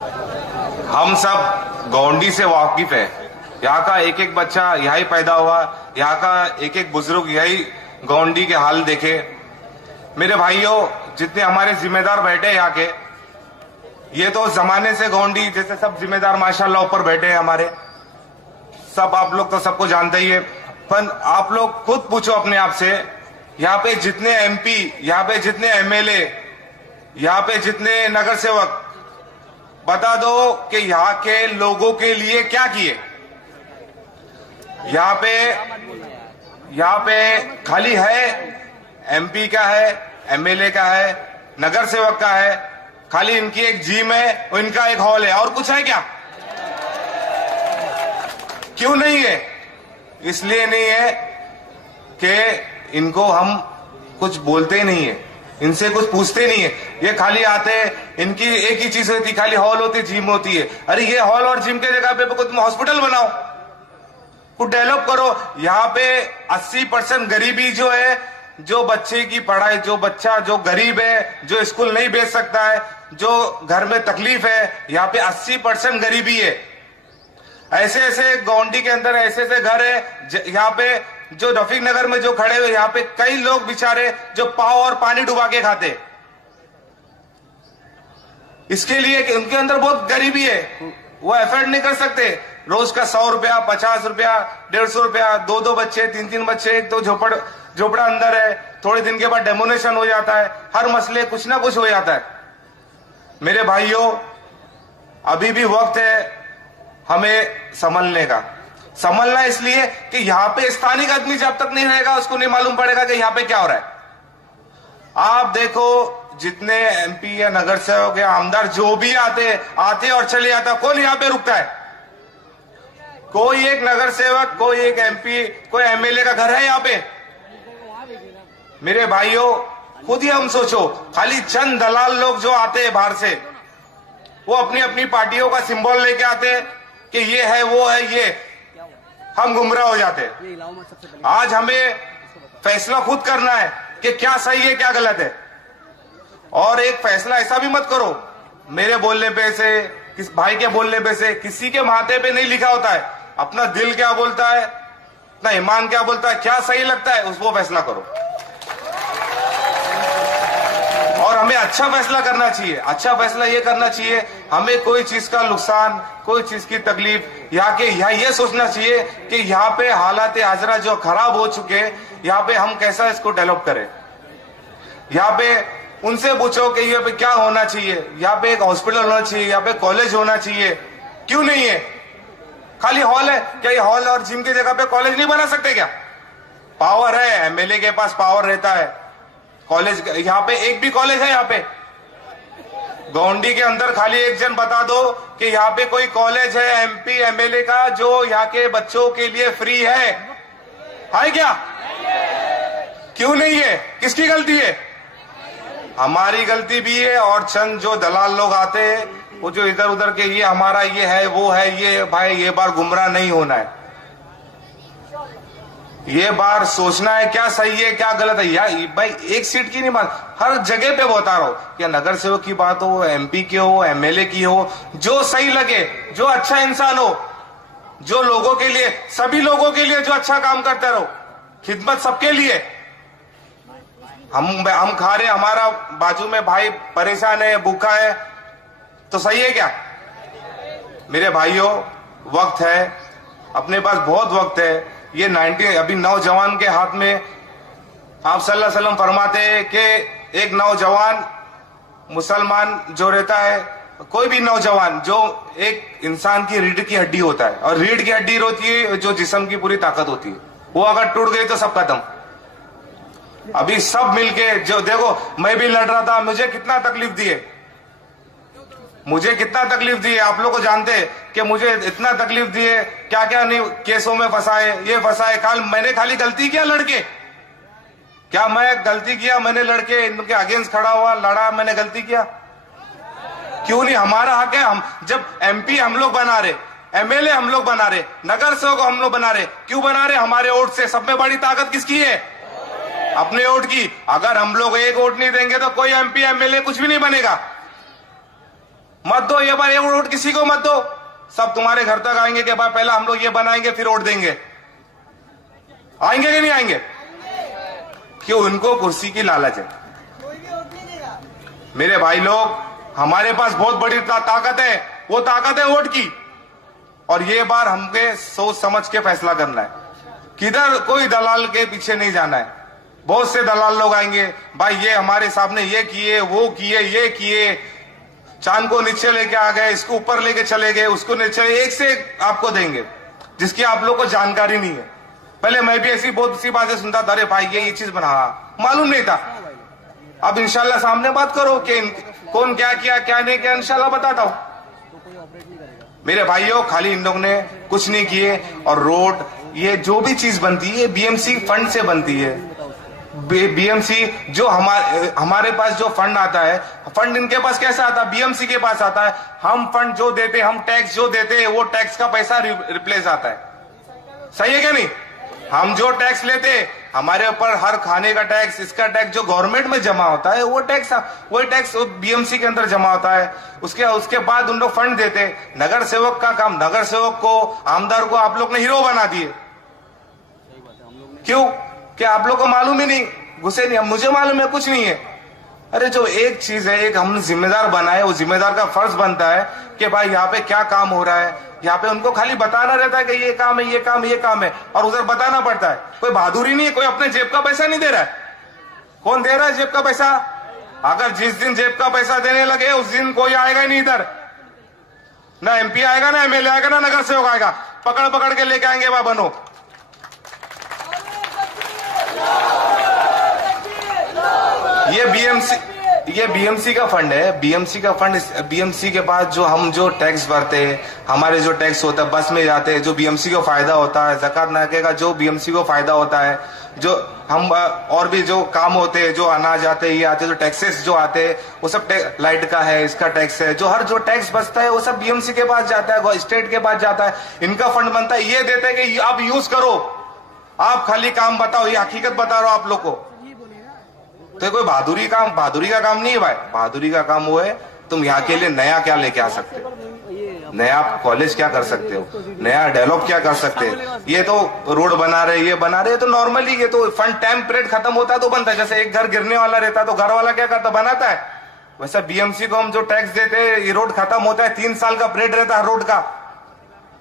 हम सब गोंडी से वाकिफ है। यहाँ का एक एक बच्चा यही पैदा हुआ, यहाँ का एक एक बुजुर्ग यही गोंडी के हाल देखे। मेरे भाइयों, जितने हमारे जिम्मेदार बैठे यहाँ के, ये तो जमाने से गोंडी जैसे सब जिम्मेदार माशाल्लाह ऊपर बैठे हैं हमारे सब। आप लोग तो सबको जानते ही है, पर आप लोग खुद पूछो अपने आप से, यहाँ पे जितने एमपी, यहाँ पे जितने एमएलए, यहाँ पे जितने नगर सेवक, बता दो कि यहाँ के लोगों के लिए क्या किए। यहाँ पे खाली है एमपी का है, एमएलए का है, नगर सेवक का है, खाली इनकी एक जिम है और इनका एक हॉल है, और कुछ है क्या? क्यों नहीं है? इसलिए नहीं है कि इनको हम कुछ बोलते ही नहीं है, इनसे कुछ पूछते नहीं है। ये खाली आते हैं, इनकी एक ही चीज होती, खाली हॉल होती, जिम होती है। अरे ये हॉल और जिम के जगह पे तुम हॉस्पिटल बनाओ, कुछ डेवलप करो। यहाँ पे 80% गरीबी जो है, जो बच्चे की पढ़ाई, जो बच्चा जो गरीब है, जो स्कूल नहीं भेज सकता है, जो घर में तकलीफ है, यहाँ पे 80% गरीबी है। ऐसे ऐसे गोंडी के अंदर ऐसे ऐसे घर है, यहाँ पे जो रफीक नगर में जो खड़े हुए, यहाँ पे कई लोग बेचारे जो पाव और पानी डुबा के खाते, इसके लिए कि उनके अंदर बहुत गरीबी है, वो एफर्ट नहीं कर सकते। रोज का 100 रुपया, 50 रुपया, 150 रुपया, दो बच्चे, 3 बच्चे, एक तो झोपड़ा अंदर है, थोड़े दिन के बाद डेमोनेशन हो जाता है, हर मसले कुछ ना कुछ हो जाता है। मेरे भाइयों, अभी भी वक्त है हमें संभलने का। संभलना इसलिए कि यहाँ पे स्थानिक आदमी जब तक नहीं रहेगा उसको नहीं मालूम पड़ेगा कि यहाँ पे क्या हो रहा है। आप देखो, जितने एमपी या नगर सेवक या आमदार जो भी आते और चले जाता, कौन यहाँ पे रुकता है? कोई एक नगर सेवक, कोई एक एमपी, कोई एमएलए का घर है यहाँ पे? मेरे भाइयों, खुद ही हम सोचो, खाली चंद दलाल लोग जो आते हैं बाहर से, वो अपनी अपनी पार्टियों का सिंबल लेके आते हैं कि ये है वो है, ये हम गुमराह हो जाते हैं। आज हमें फैसला खुद करना है कि क्या सही है क्या गलत है। और एक फैसला ऐसा भी मत करो, मेरे बोलने पे से, किस भाई के बोलने पे से, किसी के माथे पे नहीं लिखा होता है। अपना दिल क्या बोलता है, अपना ईमान क्या बोलता है, क्या सही लगता है, उसको फैसला करो। और हमें अच्छा फैसला करना चाहिए। अच्छा फैसला ये करना चाहिए, हमें कोई चीज का नुकसान, कोई चीज की तकलीफ, यहाँ ये सोचना चाहिए कि यहाँ पे हालात हाजरा जो खराब हो चुके, यहाँ पे हम कैसा इसको डेवलप करें। यहाँ पे उनसे पूछो कि यहाँ पे क्या होना चाहिए, यहाँ पे एक हॉस्पिटल होना चाहिए, यहाँ पे कॉलेज होना चाहिए, क्यों नहीं है? खाली हॉल है क्या? ये हॉल और जिम की जगह पे कॉलेज नहीं बना सकते क्या? पावर है, एमएलए के पास पावर रहता है। कॉलेज यहाँ पे एक भी कॉलेज है? यहाँ पे गोंडी के अंदर खाली एक जन बता दो कि यहाँ पे कोई कॉलेज है एमपी एमएलए का जो यहाँ के बच्चों के लिए फ्री है क्या? क्यों नहीं है? किसकी गलती है? हमारी गलती भी है। और चंद जो दलाल लोग आते हैं, वो जो इधर उधर के, ये हमारा ये है वो है, ये भाई ये बार गुमराह नहीं होना है। ये बार सोचना है क्या सही है क्या गलत है। यार भाई, एक सीट की नहीं बात, हर जगह पे बता रहा हूं, क्या नगर सेवक की बात हो, एमपी की हो, एमएलए की हो, जो सही लगे, जो अच्छा इंसान हो, जो लोगों के लिए, सभी लोगों के लिए जो अच्छा काम करते रहो, खिदमत सबके लिए। हम खा रहे, हमारा बाजू में भाई परेशान है, भूखा है, तो सही है क्या? मेरे भाइयों, वक्त है, अपने पास बहुत वक्त है। ये 90 अभी नौजवान के हाथ में, आप सल्लल्लाहु अलैहि वसल्लम फरमाते हैं कि एक नौजवान मुसलमान जो रहता है, कोई भी नौजवान जो एक इंसान की रीढ़ की हड्डी होता है, और रीढ़ की हड्डी होती है जो जिस्म की पूरी ताकत होती है, वो अगर टूट गई तो सब खत्म। अभी सब मिलके, जो देखो, मैं भी लड़ रहा था, मुझे कितना तकलीफ दिए, मुझे कितना तकलीफ दी है, आप लोग को जानते हैं कि मुझे इतना तकलीफ दी है, क्या क्या नहीं केसों में फंसाए, ये फंसाए। मैंने खाली गलती किया लड़के? क्या मैं गलती किया? मैंने लड़के इनके अगेंस्ट खड़ा हुआ, लड़ा, मैंने गलती किया? क्यों नहीं? हमारा हक है। हम जब एमपी हम लोग बना रहे, एमएलए हम लोग बना रहे, नगर सेवक हम लोग बना रहे, क्यों बना रहे? हमारे वोट से। सब में बड़ी ताकत किसकी है? अपने वोट की। अगर हम लोग एक वोट नहीं देंगे तो कोई एमपी एमएलए कुछ भी नहीं बनेगा। मत दो ये बार, ये वोट किसी को मत दो। सब तुम्हारे घर तक आएंगे कि भाई पहले हम लोग ये बनाएंगे फिर वोट देंगे। आएंगे कि नहीं आएंगे? क्यों? उनको कुर्सी की लालच है। मेरे भाई लोग, हमारे पास बहुत बड़ी ताकत है, वो ताकत है वोट की। और ये बार हमके सोच समझ के फैसला करना है, किधर कोई दलाल के पीछे नहीं जाना है। बहुत से दलाल लोग आएंगे, भाई ये हमारे सामने ये किए, वो किए, ये किए, चांद को नीचे लेके आ गए, इसको ऊपर लेके चले गए, उसको नीचे, एक से एक आपको देंगे जिसकी आप लोग को जानकारी नहीं है। पहले मैं भी ऐसी बहुत सी बातें सुनता था, अरे भाई ये चीज बना, मालूम नहीं था। अब इंशाल्लाह सामने बात करो कि कौन क्या किया क्या नहीं किया, इंशाल्लाह बताता हूं। मेरे भाइयों, खाली इन लोग ने कुछ नहीं किए। और रोड, ये जो भी चीज बनती है बीएमसी फंड से बनती है। बीएमसी जो हमारे पास जो फंड आता है, फंड इनके पास कैसा आता है? बीएमसी के पास आता है। हम फंड जो देते, हम टैक्स जो देते हैं, वो टैक्स का पैसा रिप्लेस आता है। सही है क्या नहीं? हम जो टैक्स लेते, हमारे ऊपर हर खाने का टैक्स, इसका टैक्स जो गवर्नमेंट में जमा होता है, वो टैक्स बीएमसी के अंदर जमा होता है। उसके बाद उन लोग फंड देते। नगर सेवक का काम, नगर सेवक को, आमदार को आप लोग ने हीरो बना दिए। क्यों? क्या आप लोग को मालूम ही नहीं? घुसे नहीं? मुझे मालूम है कुछ नहीं है। अरे जो एक चीज है, एक हम जिम्मेदार बनाए, वो जिम्मेदार का फर्ज बनता है कि भाई यहाँ पे क्या काम हो रहा है। यहाँ पे उनको खाली बताना रहता है कि ये काम है, ये काम है, ये काम है, और उधर बताना पड़ता है। कोई बहादुरी नहीं है, कोई अपने जेब का पैसा नहीं दे रहा है। कौन दे रहा है जेब का पैसा? अगर जिस दिन जेब का पैसा देने लगे उस दिन कोई आएगा ही नहीं इधर। ना एमपी आएगा, ना एमएलए आएगा, ना नगर सेवक आएगा। पकड़ पकड़ के लेके आएंगे, वह बनो। ये बीएमसी का फंड है। बीएमसी का फंड, बीएमसी के पास जो हम जो टैक्स भरते हैं, हमारे जो टैक्स होता है, बस में जाते हैं, जो बीएमसी को फायदा होता है, ज़कात नाके का जो बीएमसी को फायदा होता है, जो हम और भी जो काम होते हैं, जो अनाज आते हैं, ये आते हैं, जो टैक्सेस जो आते हैं, वो सब लाइट का है, इसका टैक्स है, जो हर जो टैक्स बचता है वो सब बीएमसी के पास जाता है, स्टेट के पास जाता है। इनका फंड बनता है। ये देते हैं कि आप यूज करो, आप खाली काम बताओ, ये हकीकत बता रहा हूं आप लोग को। तो कोई बहादुरी का काम नहीं है भाई। बहादुरी का काम वो है, तुम यहाँ के लिए नया क्या लेके आ सकते हो, नया कॉलेज क्या कर सकते हो, नया डेवलप क्या कर सकते हैं। ये तो रोड बना रहे, ये बना रहे, तो नॉर्मली ये तो फंड टाइम पीरियड खत्म होता है तो बनता है। जैसे एक घर गिरने वाला रहता है तो घर वाला क्या करता, बनाता है। वैसा बीएमसी को हम जो टैक्स देते हैं, ये रोड खत्म होता है, 3 साल का पीरियड रहता है रोड का।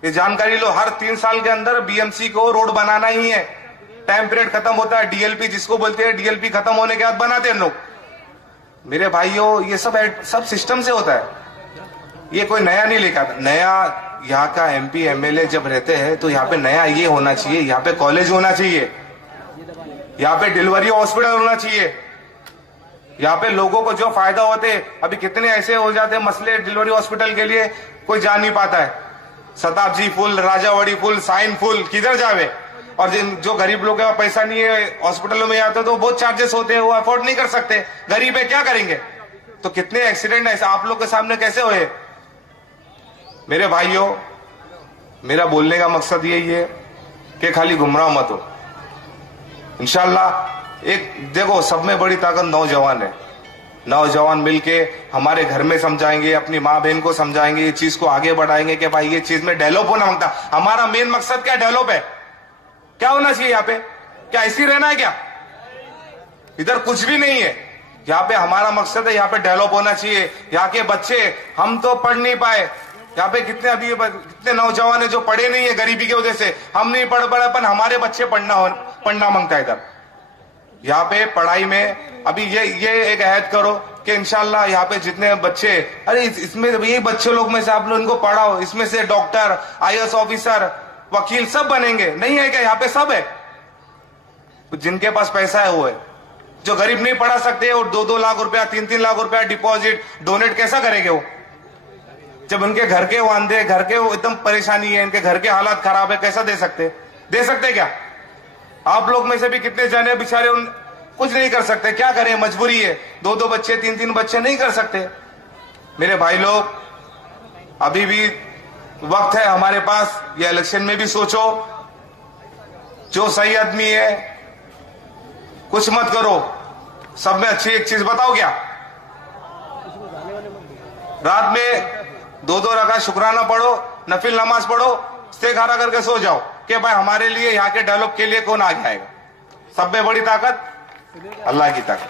ये जानकारी लो, हर 3 साल के अंदर बीएमसी को रोड बनाना ही है। टाइम पीरियड खत्म होता है, डीएलपी जिसको बोलते हैं, डीएलपी खत्म होने के बाद बनाते हैं लोग। मेरे भाइयों, ये सब सिस्टम से होता है। ये कोई नया नहीं लेकर आता। नया यहाँ का एमपी एमएलए जब रहते हैं तो यहाँ पे नया ये होना चाहिए, यहाँ पे कॉलेज होना चाहिए, यहाँ पे डिलीवरी हॉस्पिटल होना चाहिए, यहाँ पे लोगों को जो फायदा होते। अभी कितने ऐसे हो जाते मसले डिलीवरी हॉस्पिटल के लिए, कोई जा नहीं पाता है। शताब्दी फुल, राजावड़ी फुल, साइन फुल, किधर जावे। और जो गरीब लोग हैं, पैसा नहीं है, हॉस्पिटलों में आते तो बहुत चार्जेस होते हैं, वो अफोर्ड नहीं कर सकते। गरीब है, क्या करेंगे। तो कितने एक्सीडेंट ऐसे आप लोग के सामने कैसे हुए। मेरे भाइयों, मेरा बोलने का मकसद यही है कि खाली गुमराह मत हो। इंशाल्लाह एक देखो, सब में बड़ी ताकत नौजवान है। नौजवान मिलके हमारे घर में समझाएंगे, अपनी माँ बहन को समझाएंगे, ये चीज को आगे बढ़ाएंगे कि भाई ये चीज में डेवलप होना मांगता। हमारा मेन मकसद क्या, डेवलप है। क्या होना चाहिए यहाँ पे, क्या ऐसी रहना है क्या? इधर कुछ भी नहीं है। यहाँ पे हमारा मकसद है, यहाँ पे डेवलप होना चाहिए। यहाँ के बच्चे, हम तो पढ़ नहीं पाए, यहाँ पे कितने नौजवान है जो पढ़े नहीं है गरीबी की वजह से। हम नहीं पढ़ पाए, पर हमारे बच्चे पढ़ना मांगता है इधर। यहाँ पे पढ़ाई में अभी ये एक अहद करो कि इंशाल्लाह यहाँ पे जितने बच्चे, अरे इसमें यही बच्चे लोग में से आप लोग इनको पढ़ाओ, इसमें से डॉक्टर, आईएएस ऑफिसर, वकील सब बनेंगे। नहीं है क्या? यहाँ पे सब है। जिनके पास पैसा है वो है। जो गरीब नहीं पढ़ा सकते और 2-2 लाख रुपया, 3-3 लाख रुपया डिपॉजिट डोनेट कैसा करेंगे वो, जब उनके घर के वांदे, घर के एकदम परेशानी है, इनके घर के हालात खराब है, कैसा दे सकते क्या? आप लोग में से भी कितने जने बेचारे कुछ नहीं कर सकते, क्या करें, मजबूरी है। 2-2 बच्चे, 3-3 बच्चे नहीं कर सकते। मेरे भाई लोग, अभी भी वक्त है हमारे पास। ये इलेक्शन में भी सोचो, जो सही आदमी है, कुछ मत करो। सब में अच्छी एक चीज बताओ, क्या रात में 2-2 रकात शुक्राना पढ़ो, नफिल नमाज पढ़ो, इस्तिखारा करके सो जाओ कि भाई हमारे लिए यहाँ के डेवलप के लिए कौन आगे आएगा। सब में बड़ी ताकत अल्लाह की ताकत।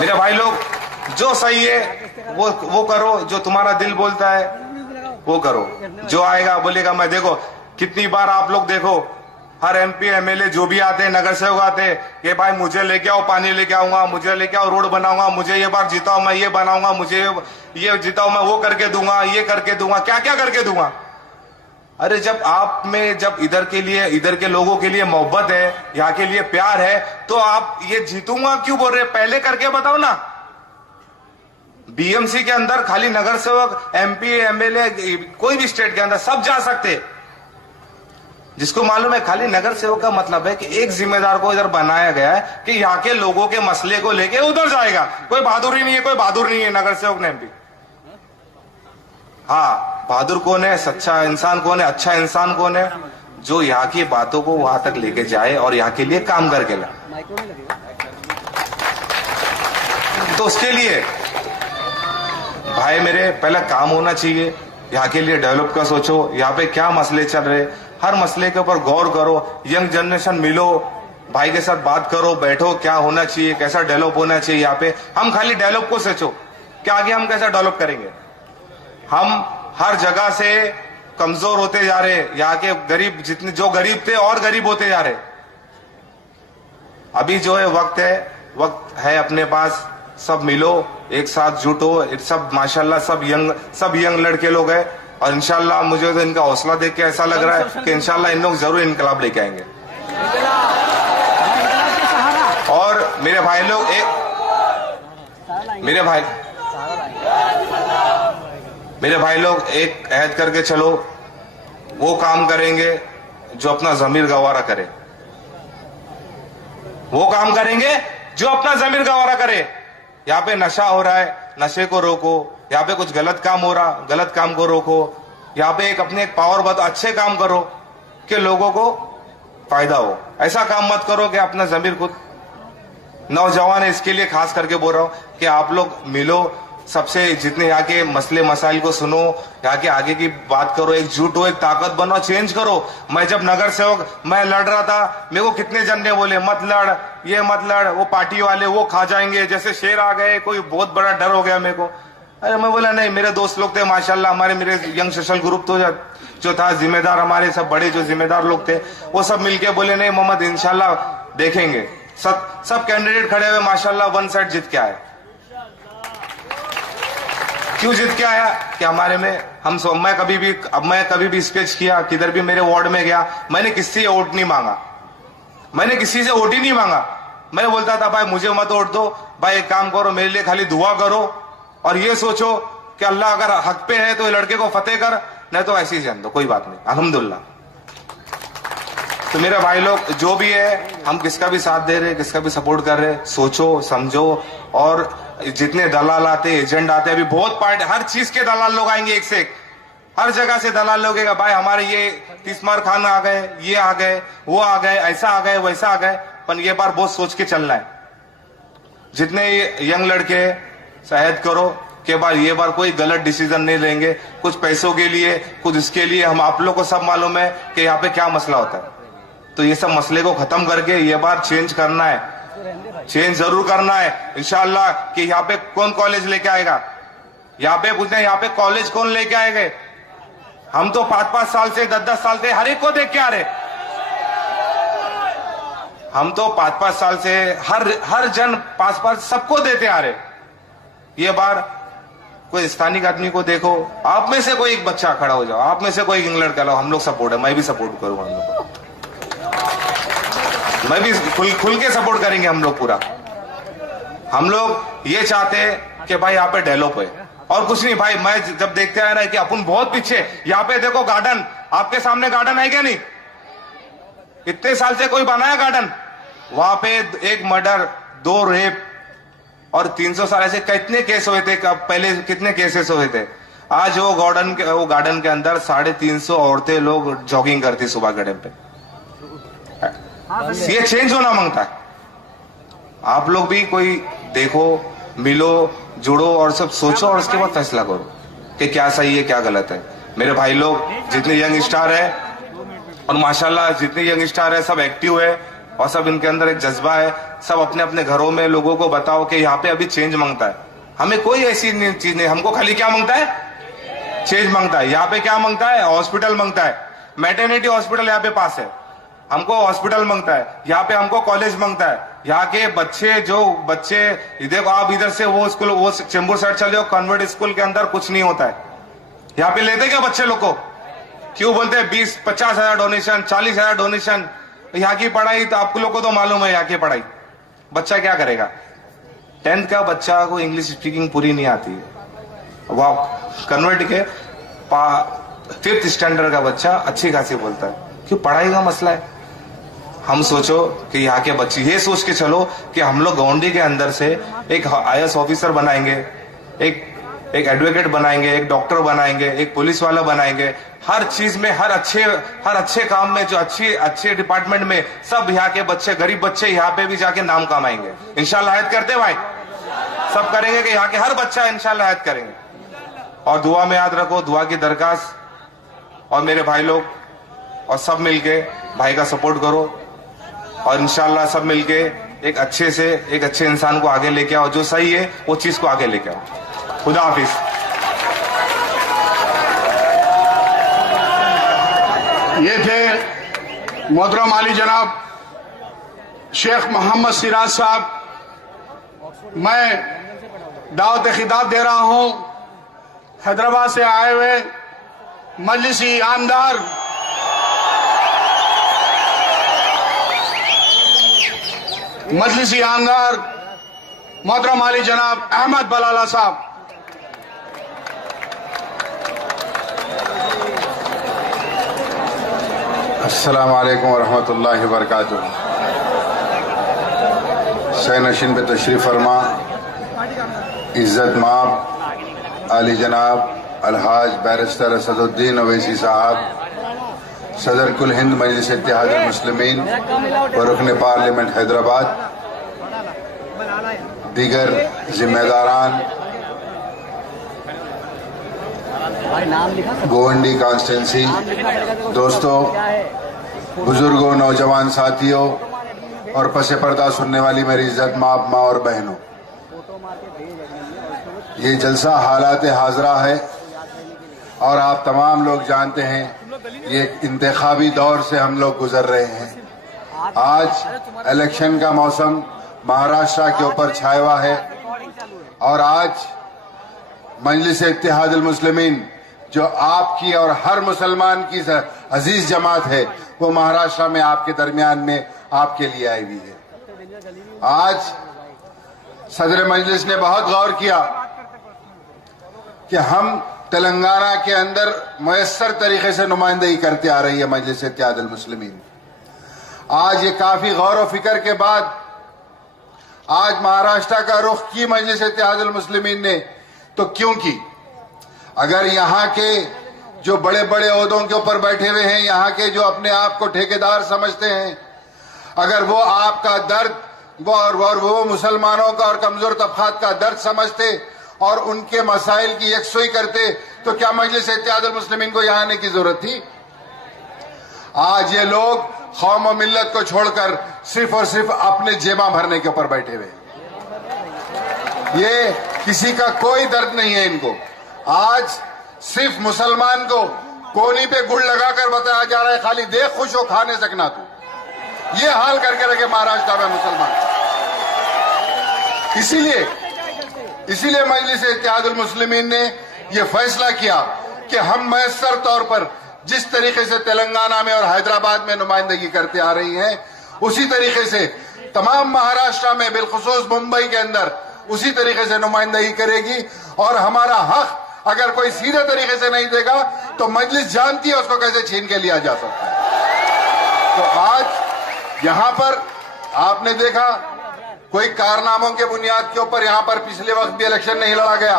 मेरे भाई लोग, जो सही है वो करो, जो तुम्हारा दिल बोलता है वो करो। जो आएगा बोलेगा मैं, देखो कितनी बार आप लोग देखो, हर एमपी एमएलए जो भी आते हैं, नगर सेवक आते हैं, ये भाई मुझे लेके आओ, पानी लेके आऊंगा, मुझे लेके आओ, रोड बनाऊंगा, मुझे ये बार जीताओ मैं ये बनाऊंगा, मुझे ये जीताओ मैं वो करके दूंगा, ये करके दूंगा, क्या क्या करके दूंगा। अरे जब आप में जब इधर के लिए, इधर के लोगों के लिए मोहब्बत है, यहाँ के लिए प्यार है, तो आप ये जीतूंगा क्यों बोल रहे, पहले करके बताओ ना। बीएमसी के अंदर खाली नगर सेवक, एमपी एमएलए, कोई भी स्टेट के अंदर सब जा सकते। जिसको मालूम है खाली नगर सेवक का मतलब है कि एक जिम्मेदार को इधर बनाया गया है कि यहाँ के लोगों के मसले को लेके उधर जाएगा। कोई बहादुरी नहीं है, कोई बहादुर नहीं है नगर सेवक ने एमपी। हाँ, बहादुर कौन है, सच्चा इंसान कौन है, अच्छा इंसान कौन है, जो यहाँ की बातों को वहां तक लेके जाए और यहाँ के लिए काम करके लाए। तो उसके लिए भाई मेरे पहला काम होना चाहिए, यहाँ के लिए डेवलप का सोचो, यहाँ पे क्या मसले चल रहे, हर मसले के ऊपर गौर करो, यंग जनरेशन मिलो, भाई के साथ बात करो, बैठो, क्या होना चाहिए, कैसा डेवलप होना चाहिए। यहाँ पे हम खाली डेवलप को सोचो कि आगे हम कैसा डेवलप करेंगे। हम हर जगह से कमजोर होते जा रहे, यहाँ के गरीब जितने जो गरीब थे और गरीब होते जा रहे। अभी जो है वक्त है अपने पास, सब मिलो, एक साथ जुटो, सब माशाल्लाह सब यंग लड़के लोग हैं और इंशाल्लाह मुझे तो इनका हौसला देख के ऐसा लग रहा है कि इंशाल्लाह इन लोग जरूर इनकलाब लेके आएंगे। और मेरे भाई लोग एक अहद करके चलो, वो काम करेंगे जो अपना जमीर गवारा करे, वो काम करेंगे जो अपना जमीर गवारा करे। यहाँ पे नशा हो रहा है, नशे को रोको, यहाँ पे कुछ गलत काम हो रहा, गलत काम को रोको, यहाँ पे अपने एक पावर बताओ, अच्छे काम करो कि लोगों को फायदा हो। ऐसा काम मत करो कि अपना जमीर खुद। नौजवान है, इसके लिए खास करके बोल रहा हूं कि आप लोग मिलो, सबसे जितने यहाँ के मसले मसाइल को सुनो, यहाँ के आगे की बात करो, एकजुट हो, एक ताकत बनो, चेंज करो। मैं जब नगर सेवक मैं लड़ रहा था, मेरे को कितने जन ने बोले मत लड़, ये मत लड़, वो पार्टी वाले वो खा जाएंगे, जैसे शेर आ गए, कोई बहुत बड़ा डर हो गया मेरे को। अरे मैं बोला नहीं, मेरे दोस्त लोग थे माशाल्लाह, हमारे मेरे यंग सोशल ग्रुप तो जो था जिम्मेदार, हमारे सब बड़े जो जिम्मेदार लोग थे, वो सब मिलके बोले नहीं मोहम्मद इंशाल्लाह देखेंगे। सब कैंडिडेट खड़े हुए माशाल्लाह वन साइड जीत के आए। क्यों जीत के आया कि हमारे में मैं कभी भी स्पीच किया, किधर भी मेरे वार्ड में गया, मैंने किसी से वोट नहीं मांगा, मैंने किसी से वोट ही नहीं मांगा। मैं बोलता था भाई मुझे मत वोट दो, भाई एक काम करो, मेरे लिए खाली दुआ करो और ये सोचो कि अल्लाह अगर हक पे है तो ये लड़के को फतेह कर, नहीं तो ऐसे ही जान दो, कोई बात नहीं, अल्हम्दुलिल्लाह। तो मेरे भाई लोग जो भी है, हम किसका भी साथ दे रहे, किसका भी सपोर्ट कर रहे, सोचो समझो। और जितने दलाल आते, एजेंट आते, अभी बहुत पार्टी, हर चीज के दलाल लोग आएंगे, एक से एक, हर जगह से दलाल लोग आएगा, भाई हमारे ये तिस्मार खान आ गए, ये आ गए, वो आ गए, ऐसा आ गए, वैसा आ गए। पर ये बार बहुत सोच के चलना है। जितने यंग लड़के शायद करो कि बार ये बार कोई गलत डिसीजन नहीं लेंगे, कुछ पैसों के लिए, कुछ इसके लिए। हम आप लोग को सब मालूम है कि यहाँ पे क्या मसला होता है, तो ये सब मसले को खत्म करके ये बार चेंज करना है, चेंज जरूर करना है इंशाअल्लाह। कि यहाँ पे कौन कॉलेज लेके आएगा, यहाँ पे पूछते हैं यहाँ पे कॉलेज कौन लेके आएंगे। हम तो 5-5 साल से 10-10 साल से हर एक को देख के आ रहे, हम तो 5-5 साल से हर जन 5-5 सबको देते आ रहे। ये बार कोई स्थानिक आदमी को देखो, आप में से कोई एक बच्चा खड़ा हो जाओ, आप में से कोई एक लड़का लाओ, हम लोग सपोर्ट है, मैं भी सपोर्ट करूंगा, हम लोग मैं भी खुल के सपोर्ट करेंगे हम लोग पूरा। हम लोग ये चाहते हैं कि भाई यहाँ पे डेवलप है और कुछ नहीं। भाई मैं जब देखते आ रहा है कि अपन बहुत पीछे, यहाँ पे देखो गार्डन, आपके सामने गार्डन है क्या नहीं, इतने साल से कोई बनाया गार्डन? वहां पे एक मर्डर, 2 रेप और 300 साल ऐसे कितने केस हुए थे, पहले कितने केसेस हुए थे। आज वो गार्डन के अंदर 350 औरतें लोग जॉगिंग करती सुबह के टाइम पे। ये चेंज होना मांगता है। आप लोग भी कोई देखो, मिलो, जुड़ो और सब सोचो और उसके बाद फैसला करो कि क्या सही है क्या गलत है। मेरे भाई लोग जितने यंग स्टार है और माशाल्लाह जितने यंग स्टार है सब एक्टिव है और सब इनके अंदर एक जज्बा है। सब अपने अपने घरों में लोगों को बताओ कि यहाँ पे अभी चेंज मांगता है। हमें कोई ऐसी चीज नहीं, हमको खाली क्या मांगता है, चेंज मांगता है। यहाँ पे क्या मांगता है, हॉस्पिटल मांगता है, मैटरनिटी हॉस्पिटल यहाँ पे पास है, हमको हॉस्पिटल मांगता है। यहाँ पे हमको कॉलेज मांगता है। यहाँ के बच्चे देखो आप इधर से वो स्कूल वो चेंबूर साइड चले जाओ, कॉन्वेंट स्कूल के अंदर कुछ नहीं होता है। यहाँ पे लेते क्या बच्चे लोग को, क्यों बोलते हैं 20-50 हजार डोनेशन, 40 हजार डोनेशन। यहाँ की पढ़ाई तो आप लोग को तो मालूम है, यहाँ की पढ़ाई बच्चा क्या करेगा। 10th का बच्चा को इंग्लिश स्पीकिंग पूरी नहीं आती है, वाह कन्वर्ट के 5th स्टैंडर्ड का बच्चा अच्छी खासी बोलता है, क्यों, पढ़ाई का मसला है। हम सोचो कि यहाँ के बच्चे ये सोच के चलो कि हम लोग गौंडी के अंदर से एक IAS ऑफिसर बनाएंगे, एक एडवोकेट बनाएंगे, एक डॉक्टर बनाएंगे, एक पुलिस वाला बनाएंगे। हर चीज में हर अच्छे काम में जो अच्छे डिपार्टमेंट में सब यहाँ के बच्चे, गरीब बच्चे यहाँ पे भी जाके नाम कमाएंगे इंशाल्लाह। हयात करते भाई, सब करेंगे कि यहाँ के हर बच्चा इंशाल्लाह हयात करेंगे। और दुआ में याद रखो, दुआ की दरखास्त। और मेरे भाई लोग और सब मिलके भाई का सपोर्ट करो और इंशाल्लाह सब मिलके एक अच्छे इंसान को आगे लेके आओ, जो सही है वो चीज को आगे लेके आओ। खुदा हाफिज। ये थे मोहतरम आली जनाब शेख मोहम्मद सिराज साहब। मैं दावत खिताब दे रहा हूं हैदराबाद से आए हुए मजलिसी आमदार मोहतरम आली जनाब अहमद बलाला साहब। अस्सलाम वालेकुम वरहमतुल्लाहि वबरकातुहू। सैनशीन पे तशरीफ़ फरमा इज़्ज़त माब आली जनाब अलहाज बैरिस्टर असदुद्दीन अवैसी साहब, सदर कुल हिंद मजलिस इत्तेहादुल मुस्लिमीन व रुकन पार्लियामेंट हैदराबाद, दीगर जिम्मेदारान, गोवंडी कॉन्स्टिट्यूंसी, दोस्तों, बुजुर्गों, नौजवान साथियों और पसे पर्दा सुनने वाली मेरी इज्जत माँ और बहनों, ये जलसा हालात हाजरा है और आप तमाम लोग जानते हैं ये इंतखाबी दौर से हम लोग गुजर रहे हैं। आज इलेक्शन का मौसम महाराष्ट्र के ऊपर छाया हुआ है और आज मजलिस इत्तेहादुल मुस्लिमीन जो आपकी और हर मुसलमान की अजीज जमात है वो महाराष्ट्र में आपके दरमियान में आपके लिए आई हुई है। आज सदर मजलिस ने बहुत गौर किया कि हम तेलंगाना के अंदर मुयस्सर तरीके से नुमाइंदगी करते आ रही है मजलिस इत्तेहादुल मुस्लिमीन। आज ये काफी गौर व फिक्र के बाद आज महाराष्ट्र का रुख की मजलिस इत्तेहादुल मुस्लिमीन ने, तो क्योंकि अगर यहाँ के जो बड़े बड़े ओहदों के ऊपर बैठे हुए हैं, यहाँ के जो अपने आप को ठेकेदार समझते हैं, अगर वो आपका दर्द वो मुसलमानों का और कमजोर तबकात का दर्द समझते और उनके मसाइल की यकसुई करते, तो क्या मजलिस इत्तेहादुल मुस्लिमीन को यहाँ आने की जरूरत थी? आज ये लोग कौम और मिल्लत को छोड़कर सिर्फ और सिर्फ अपने जेबा भरने के ऊपर बैठे हुए, ये किसी का कोई दर्द नहीं है इनको। आज सिर्फ मुसलमान को कोनी पे गुड़ लगाकर बताया जा रहा है, खाली देख खुश हो खाने सकना तू, ये हाल करके रखे महाराष्ट्र में मुसलमान। इसीलिए मजलिस इत्तेहादुल मुस्लिमीन ने यह फैसला किया कि हम मयस्सर तौर पर जिस तरीके से तेलंगाना में और हैदराबाद में नुमाइंदगी करते आ रही हैं, उसी तरीके से तमाम महाराष्ट्र में बिलखुसूस मुंबई के अंदर उसी तरीके से नुमाइंदगी करेगी। और हमारा हक अगर कोई सीधे तरीके से नहीं देगा तो मजलिस जानती है उसको कैसे छीन के लिया जा सकता है। तो आज यहां पर आपने देखा कोई कारनामों के बुनियाद के ऊपर यहां पर पिछले वक्त भी इलेक्शन नहीं लड़ा गया।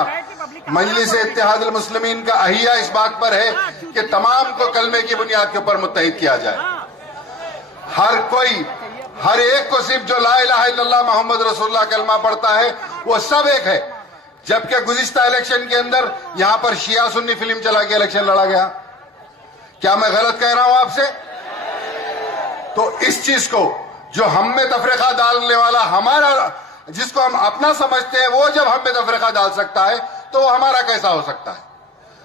मजलिस इत्तेहादुल मुस्लिमीन का अहिया इस बात पर है कि तमाम को कलमे की बुनियाद के ऊपर मुत्तहिद किया जाए। हर एक को सिर्फ जो ला इलाहा इल्लल्लाह मोहम्मद रसूलुल्लाह कलमा पढ़ता है वो सब एक है। जबकि गुज़िश्ता इलेक्शन के अंदर यहां पर शिया सुन्नी फिल्म चला के इलेक्शन लड़ा गया। क्या मैं गलत कह रहा हूं आपसे? तो इस चीज को जो हम में तफरीका डालने वाला हमारा, जिसको हम अपना समझते हैं, वो जब हम में तफरीका डाल सकता है तो वो हमारा कैसा हो सकता है?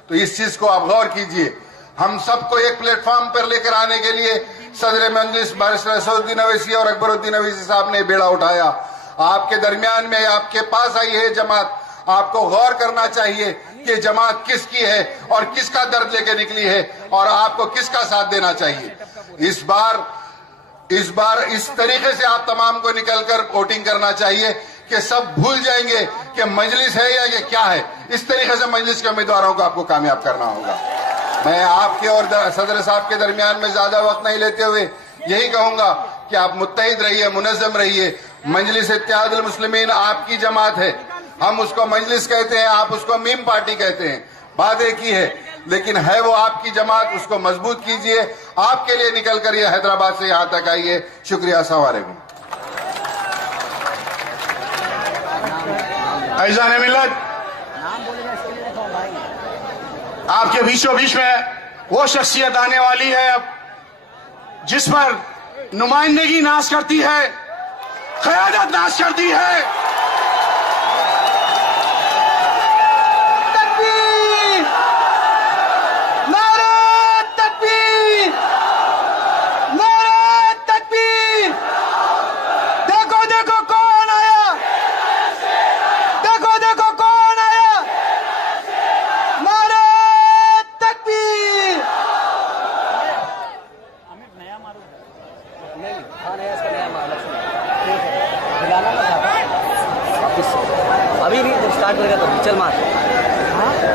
तो इस चीज को आप गौर कीजिए। हम सबको एक प्लेटफॉर्म पर लेकर आने के लिए सदर मजलिस बैरिस्टर असदुद्दीन अवैसी और अकबरुद्दीन अवैसी साहब ने बेड़ा उठाया। आपके दरमियान में आपके पास आई है जमात। आपको गौर करना चाहिए कि जमात किसकी है और किसका दर्द लेके निकली है और आपको किसका साथ देना चाहिए। इस बार इस तरीके से आप तमाम को निकलकर वोटिंग करना चाहिए कि सब भूल जाएंगे कि मजलिस है या ये क्या है। इस तरीके से मजलिस के उम्मीदवारों को आपको कामयाब करना होगा। मैं आपके और सदर साहब के दरमियान में ज्यादा वक्त नहीं लेते हुए यही कहूंगा कि आप मुत्तहिद रहिए, मुनज़्ज़म रहिए। मजलिस इत्तेहादुल मुस्लिमीन आपकी जमात है। हम उसको मजलिस कहते हैं, आप उसको मीम पार्टी कहते हैं। बात एक ही है, लेकिन है वो आपकी जमात। उसको मजबूत कीजिए। आपके लिए निकल कर ये हैदराबाद से यहां तक आई है। शुक्रिया। अस्सलाम वालेकुम। ऐज़ान मिल्लत, आपके बीचों बीच में वो शख्सियत आने वाली है अब जिस पर नुमाइंदगी नाश करती है, क़यादत नाश करती है। तकबीर, नारे तकबीर, नारे तकबीर। देखो देखो कौन आया, देखो देखो कौन आया। नारे तकबीर। अभी नहीं स्टार्ट करेगा तो चल मार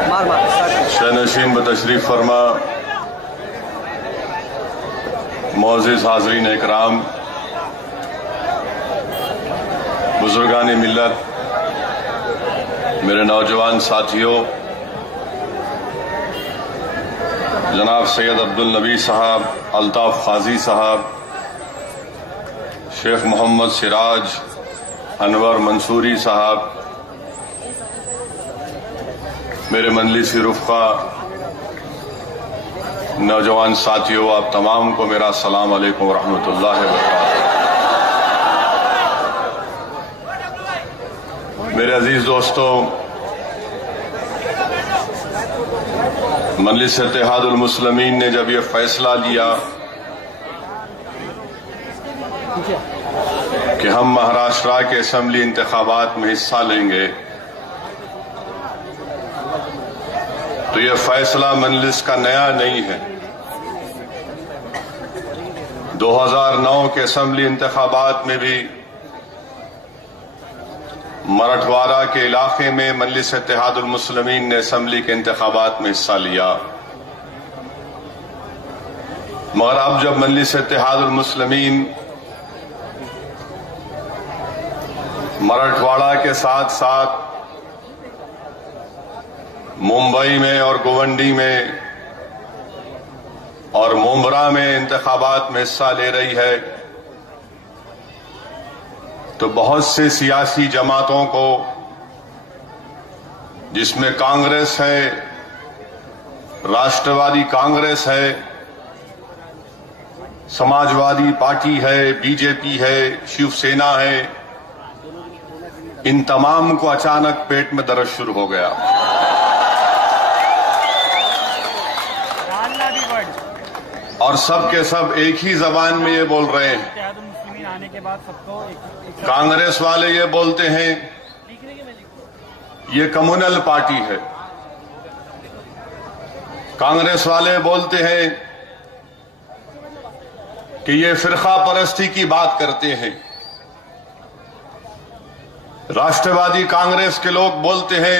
मार मार स्टार्ट। शहनशीन बतशरीफ फरमा, मोअज़्ज़िज़ हाज़रीन इकराम, बुजुर्गान मिल्लत, मेरे नौजवान साथियों, जनाब सैयद अब्दुल नबी साहब, अल्ताफ क़ाज़ी साहब, शेख मोहम्मद सिराज, अनवर मंसूरी साहब, मेरे मजलिसी रुफ़क़ा, नौजवान साथियों, आप तमाम को मेरा अस्सलाम अलैकुम रहमतुल्लाहि व बरकातुहू। मेरे अजीज दोस्तों, मजलिस इत्तेहादुल मुस्लिमीन ने जब ये फैसला लिया कि हम महाराष्ट्र के असेंबली इंतखाबात में हिस्सा लेंगे, तो यह फैसला मजलिस का नया नहीं है। 2009 के असेंबली इंतखाबात में भी मराठवाड़ा के इलाके में मजलिस इत्तेहादुल मुस्लिमीन ने असेंबली के इंतखाबात में हिस्सा लिया। मगर अब जब मजलिस इत्तेहादुल मुस्लिमीन मराठवाड़ा के साथ साथ मुंबई में और गोवंडी में और मुंब्रा में इंतखाबात में हिस्सा ले रही है, तो बहुत से सियासी जमातों को, जिसमें कांग्रेस है, राष्ट्रवादी कांग्रेस है, समाजवादी पार्टी है, बीजेपी है, शिवसेना है, इन तमाम को अचानक पेट में दर्द शुरू हो गया और सब के सब एक ही जबान में ये बोल रहे हैं। आने के बाद सबको कांग्रेस वाले ये बोलते हैं ये कम्युनल पार्टी है, कांग्रेस वाले बोलते हैं कि ये फिरका परस्ती की बात करते हैं, राष्ट्रवादी कांग्रेस के लोग बोलते हैं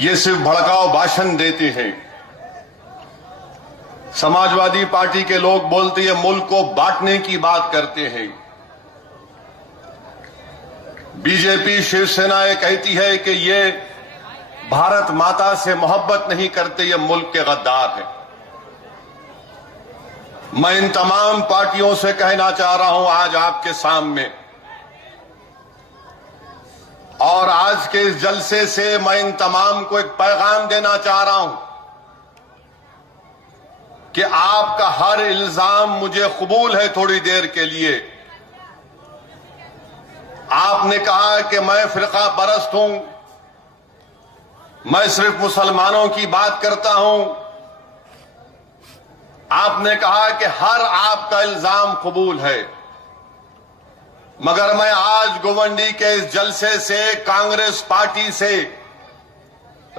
ये सिर्फ भड़काऊ भाषण देते हैं, समाजवादी पार्टी के लोग बोलते हैं मुल्क को बांटने की बात करते हैं, बीजेपी शिवसेना ये कहती है कि ये भारत माता से मोहब्बत नहीं करते, ये मुल्क के गद्दार हैं। मैं इन तमाम पार्टियों से कहना चाह रहा हूं आज आपके सामने और आज के इस जलसे से मैं इन तमाम को एक पैगाम देना चाह रहा हूं कि आपका हर इल्जाम मुझे कबूल है। थोड़ी देर के लिए आपने कहा कि मैं फिरका परस्त हूं, मैं सिर्फ मुसलमानों की बात करता हूं। आपने कहा कि हर आपका इल्जाम कबूल है, मगर मैं आज गोवंडी के इस जलसे से कांग्रेस पार्टी से,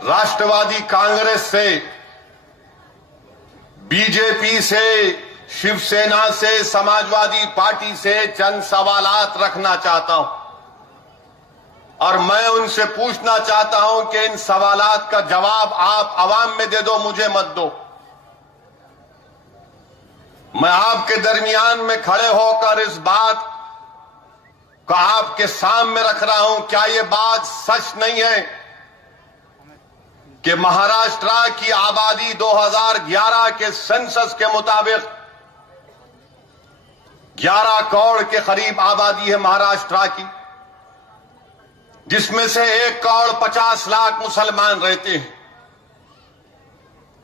राष्ट्रवादी कांग्रेस से, बीजेपी से, शिवसेना से, समाजवादी पार्टी से चंद सवालात रखना चाहता हूं और मैं उनसे पूछना चाहता हूं कि इन सवालात का जवाब आप आवाम में दे दो, मुझे मत दो। मैं आपके दरमियान में खड़े होकर इस बात को आपके सामने रख रहा हूं। क्या यह बात सच नहीं है कि महाराष्ट्र की आबादी 2011 के सेंसस के मुताबिक 11 करोड़ के करीब आबादी है महाराष्ट्र की, जिसमें से 1 करोड़ 50 लाख मुसलमान रहते हैं।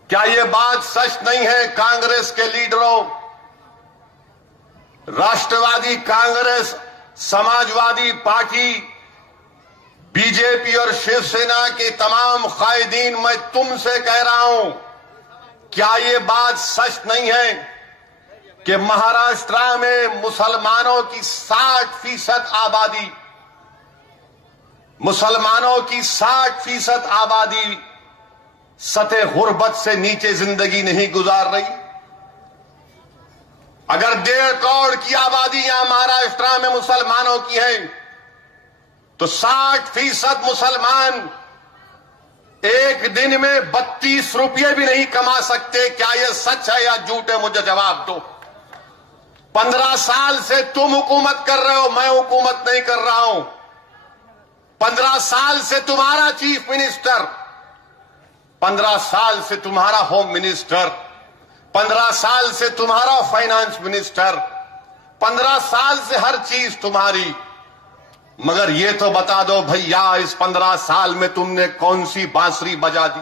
क्या यह बात सच नहीं है? कांग्रेस के लीडरों, राष्ट्रवादी कांग्रेस, समाजवादी पार्टी, बीजेपी और शिवसेना के तमाम कायदीन, मैं तुमसे कह रहा हूं, क्या यह बात सच नहीं है कि महाराष्ट्र में मुसलमानों की 60% आबादी, मुसलमानों की 60% आबादी सतह गुर्बत से नीचे जिंदगी नहीं गुजार रही? अगर 1.5 करोड़ की आबादी यहां महाराष्ट्र में मुसलमानों की है, तो 60% मुसलमान एक दिन में 32 रुपये भी नहीं कमा सकते। क्या यह सच है या झूठ है? मुझे जवाब दो। 15 साल से तुम हुकूमत कर रहे हो, मैं हुकूमत नहीं कर रहा हूं। 15 साल से तुम्हारा चीफ मिनिस्टर, 15 साल से तुम्हारा होम मिनिस्टर, 15 साल से तुम्हारा फाइनेंस मिनिस्टर, 15 साल से हर चीज तुम्हारी। मगर ये तो बता दो भैया, इस 15 साल में तुमने कौन सी बांसुरी बजा दी?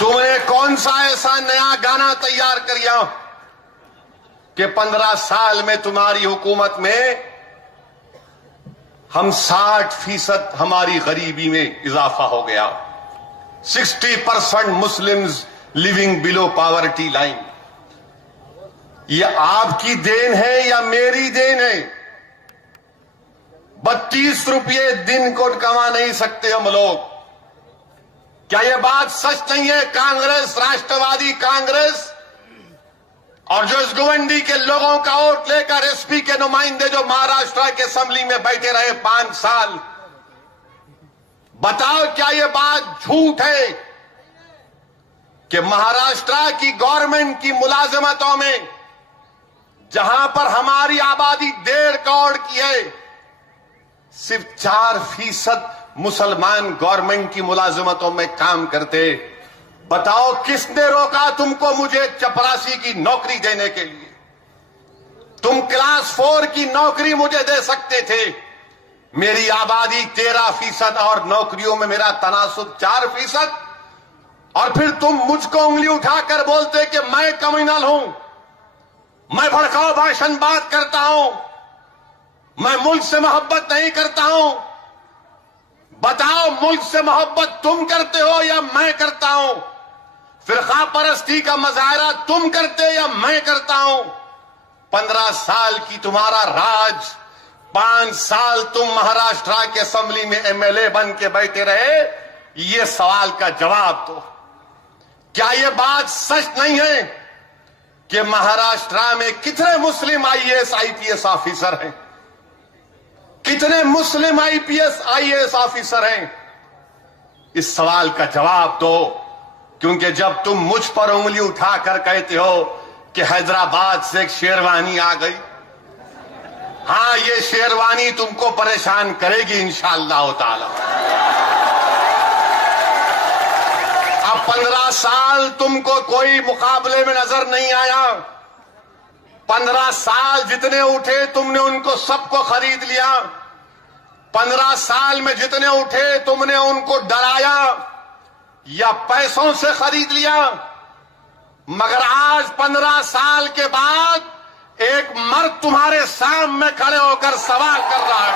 तुमने कौन सा ऐसा नया गाना तैयार किया कि 15 साल में तुम्हारी हुकूमत में हम 60% हमारी गरीबी में इजाफा हो गया। 60% Muslims living below poverty line. यह आपकी देन है या मेरी देन है? 32 रुपये दिन को कमा नहीं सकते हम लोग। क्या यह बात सच नहीं है? कांग्रेस, राष्ट्रवादी कांग्रेस और जो इस गोवंडी के लोगों का वोट लेकर एसपी के नुमाइंदे जो महाराष्ट्र के असेंबली में बैठे रहे 5 साल, बताओ क्या यह बात झूठ है कि महाराष्ट्र की गवर्नमेंट की मुलाजमतों में, जहां पर हमारी आबादी 1.5 करोड़ की है, सिर्फ 4% मुसलमान गवर्नमेंट की मुलाजमतों में काम करते? बताओ किसने रोका तुमको मुझे चपरासी की नौकरी देने के लिए? तुम क्लास 4 की नौकरी मुझे दे सकते थे। मेरी आबादी 13% और नौकरियों में मेरा तनासुब 4%, और फिर तुम मुझको उंगली उठाकर बोलते कि मैं कम्युनल हूं, मैं भड़काऊ भाषण बात करता हूं, मैं मुल्क से मोहब्बत नहीं करता हूं। बताओ, मुल्क से मोहब्बत तुम करते हो या मैं करता हूं? फिरका परस्ती का मुजाहरा तुम करते या मैं करता हूं? 15 साल की तुम्हारा राज, 5 साल तुम महाराष्ट्र के असेंबली में एमएलए बन के बैठे रहे। ये सवाल का जवाब दो। क्या यह बात सच नहीं है कि महाराष्ट्र में कितने मुस्लिम आईएएस आईपीएस ऑफिसर हैं? कितने मुस्लिम आईपीएस आईएएस ऑफिसर हैं? इस सवाल का जवाब दो, क्योंकि जब तुम मुझ पर उंगली उठाकर कहते हो कि हैदराबाद से एक शेरवानी आ गई, हां, ये शेरवानी तुमको परेशान करेगी इंशाअल्लाह ताला। अब 15 साल तुमको कोई मुकाबले में नजर नहीं आया। 15 साल जितने उठे तुमने उनको सबको खरीद लिया। 15 साल में जितने उठे तुमने उनको डराया या पैसों से खरीद लिया, मगर आज 15 साल के बाद एक मर्द तुम्हारे सामने खड़े होकर सवाल कर रहा है।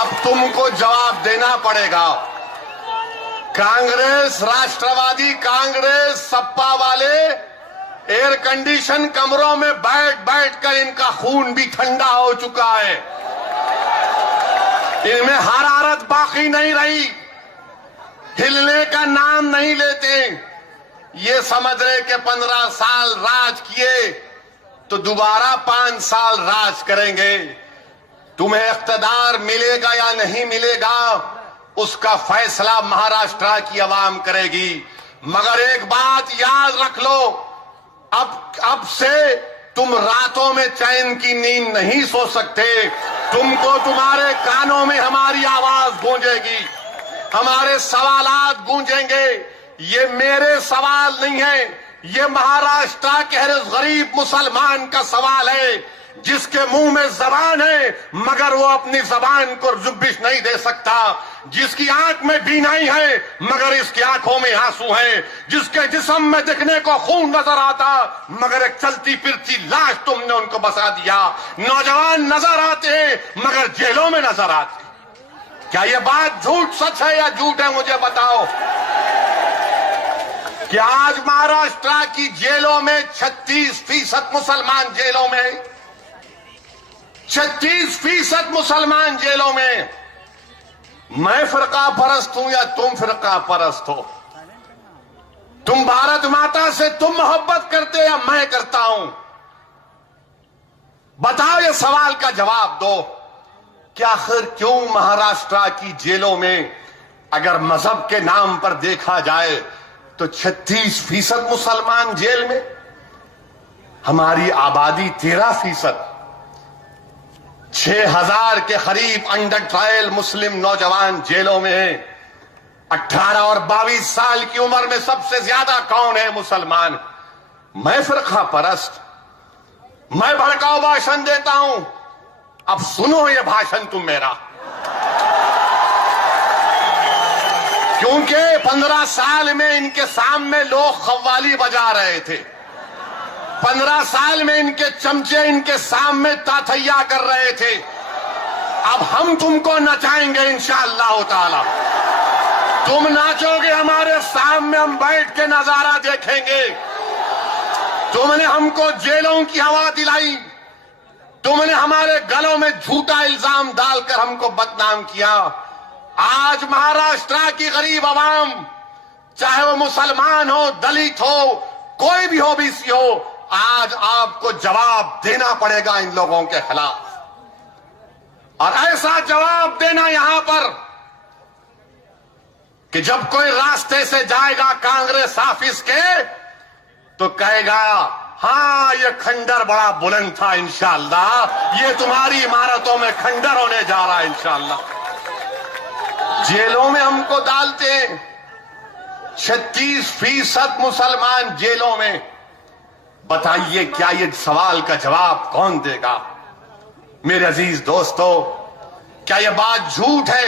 अब तुमको जवाब देना पड़ेगा। कांग्रेस, राष्ट्रवादी कांग्रेस, सपा वाले एयर कंडीशन कमरों में बैठ बैठकर इनका खून भी ठंडा हो चुका है। इनमें हरारत बाकी नहीं रही, हिलने का नाम नहीं लेते। ये समझ रहे कि 15 साल राज किए तो दोबारा 5 साल राज करेंगे। तुम्हें इख्तिदार मिलेगा या नहीं मिलेगा उसका फैसला महाराष्ट्र की आवाम करेगी। मगर एक बात याद रख लो, अब से तुम रातों में चैन की नींद नहीं सो सकते। तुमको तुम्हारे कानों में हमारी आवाज गूंजेगी, हमारे सवालात गूंजेंगे। ये मेरे सवाल नहीं है, ये महाराष्ट्र के हर गरीब मुसलमान का सवाल है, जिसके मुंह में जबान है मगर वो अपनी जबान को जुबिश नहीं दे सकता, जिसकी आंख में बीनाई है मगर इसकी आंखों में आंसू है, जिसके जिस्म में दिखने को खून नजर आता मगर एक चलती फिरती लाश तुमने उनको बसा दिया। नौजवान नजर आते हैं मगर जेलों में नजर आते। क्या ये बात झूठ सच है या झूठ है, मुझे बताओ। कि आज महाराष्ट्र की जेलों में 36% मुसलमान जेलों में, 36% मुसलमान जेलों में। मैं फिरका परस्त हूं या तुम फिरका परस्त हो? तुम भारत माता से तुम मोहब्बत करते या मैं करता हूं? बताओ, ये सवाल का जवाब दो कि आखिर क्यों महाराष्ट्र की जेलों में अगर मजहब के नाम पर देखा जाए तो 36% मुसलमान जेल में, हमारी आबादी 13%, 6000 के करीब अंडर ट्रायल मुस्लिम नौजवान जेलों में हैं। 18 और 22 साल की उम्र में सबसे ज्यादा कौन है? मुसलमान। मैं फिरका परस्त, मैं भड़काऊ भाषण देता हूं। अब सुनो ये भाषण तुम मेरा, क्योंकि 15 साल में इनके सामने लोग कव्वाली बजा रहे थे, 15 साल में इनके चमचे इनके सामने ताथैया कर रहे थे। अब हम तुमको नचाएंगे इंशाअल्लाह ताला। तुम नाचोगे हमारे सामने, हम बैठ के नजारा देखेंगे। तुमने हमको जेलों की हवा दिलाई, तुमने हमारे गलों में झूठा इल्जाम डालकर हमको बदनाम किया। आज महाराष्ट्र की गरीब आवाम, चाहे वो मुसलमान हो, दलित हो, कोई भी हो, बीसी हो, आज आपको जवाब देना पड़ेगा इन लोगों के खिलाफ। और ऐसा जवाब देना यहां पर कि जब कोई रास्ते से जाएगा कांग्रेस ऑफिस के तो कहेगा, हां ये खंडर बड़ा बुलंद था, इंशाअल्लाह ये तुम्हारी इमारतों में खंडर होने जा रहा है इंशाअल्लाह। जेलों में हमको डालते हैं, 36% मुसलमान जेलों में। बताइए क्या ये सवाल का जवाब कौन देगा? मेरे अजीज दोस्तों, क्या ये बात झूठ है?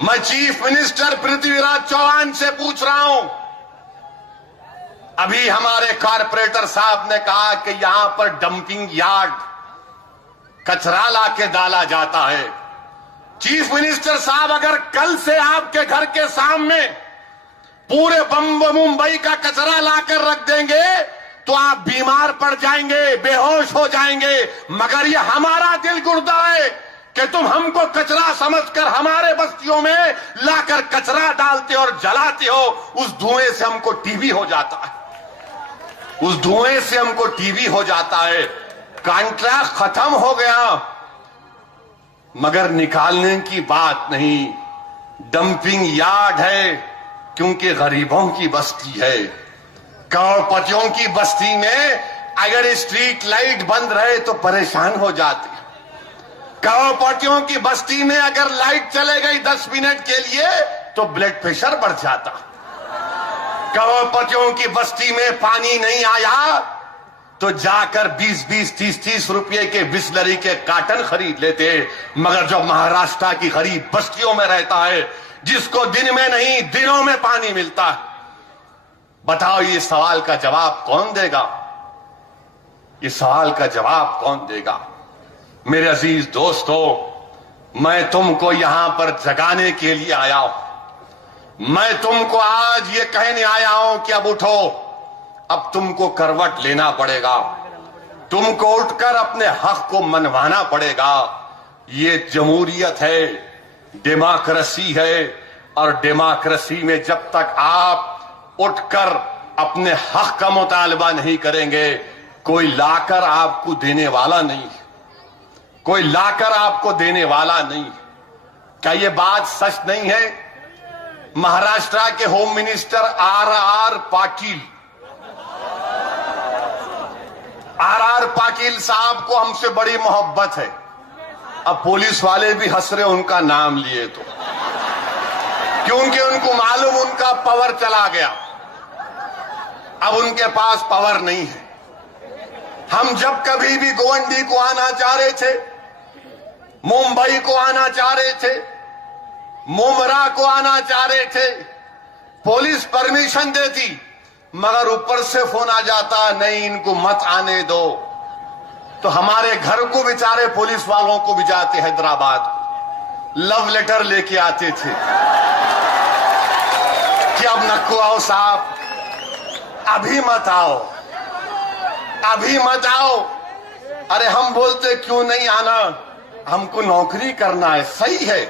मैं चीफ मिनिस्टर पृथ्वीराज चौहान से पूछ रहा हूं। अभी हमारे कारपोरेटर साहब ने कहा कि यहां पर डंपिंग यार्ड, कचरा लाके डाला जाता है। चीफ मिनिस्टर साहब, अगर कल से आपके घर के सामने पूरे मुंबई का कचरा लाकर रख देंगे तो आप बीमार पड़ जाएंगे, बेहोश हो जाएंगे। मगर ये हमारा दिल गुर्दा है कि तुम हमको कचरा समझकर हमारे बस्तियों में लाकर कचरा डालते और जलाते हो। उस धुएं से हमको टीबी हो जाता है, उस धुएं से हमको टीबी हो जाता है। कॉन्ट्रैक्ट खत्म हो गया मगर निकालने की बात नहीं। डंपिंग यार्ड है क्योंकि गरीबों की बस्ती है। करोड़पतियों की बस्ती में अगर स्ट्रीट लाइट बंद रहे तो परेशान हो जाते। करोड़पतियों की बस्ती में अगर लाइट चले गई 10 मिनट के लिए तो ब्लड प्रेशर बढ़ जाता। करोड़पतियों की बस्ती में पानी नहीं आया तो जाकर 20-20, 30-30 रुपए के बिस्लरी के कार्टन खरीद लेते। मगर जो महाराष्ट्र की गरीब बस्तियों में रहता है, जिसको दिन में नहीं दिनों में पानी मिलता है, बताओ ये सवाल का जवाब कौन देगा? ये सवाल का जवाब कौन देगा? मेरे अजीज दोस्तों, मैं तुमको यहां पर जगाने के लिए आया हूं। मैं तुमको आज ये कहने आया हूं कि अब उठो, अब तुमको करवट लेना पड़ेगा, तुमको उठकर अपने हक को मनवाना पड़ेगा। ये जमहूरियत है, डेमोक्रेसी है, और डेमोक्रेसी में जब तक आप उठकर अपने हक का मुतालबा नहीं करेंगे, कोई लाकर आपको देने वाला नहीं, कोई लाकर आपको देने वाला नहीं। क्या ये बात सच नहीं है? महाराष्ट्र के home minister R R Patil साहब को हमसे बड़ी मोहब्बत है। अब पुलिस वाले भी हंस रहे उनका नाम लिए तो, क्योंकि उनको मालूम उनका पावर चला गया, अब उनके पास पावर नहीं है। हम जब कभी भी गोवंडी को आना चाह रहे थे, मुंबई को आना चाह रहे थे, मुमरा को आना चाह रहे थे, पुलिस परमिशन देती, मगर ऊपर से फोन आ जाता, नहीं इनको मत आने दो। तो हमारे घर को बेचारे पुलिस वालों को भी जाते हैदराबाद, लव लेटर लेके आते थे कि अब नको आओ साहब, अभी मत आओ, अभी मत आओ। अरे हम बोलते क्यों नहीं आना, हमको नौकरी करना है, सही है,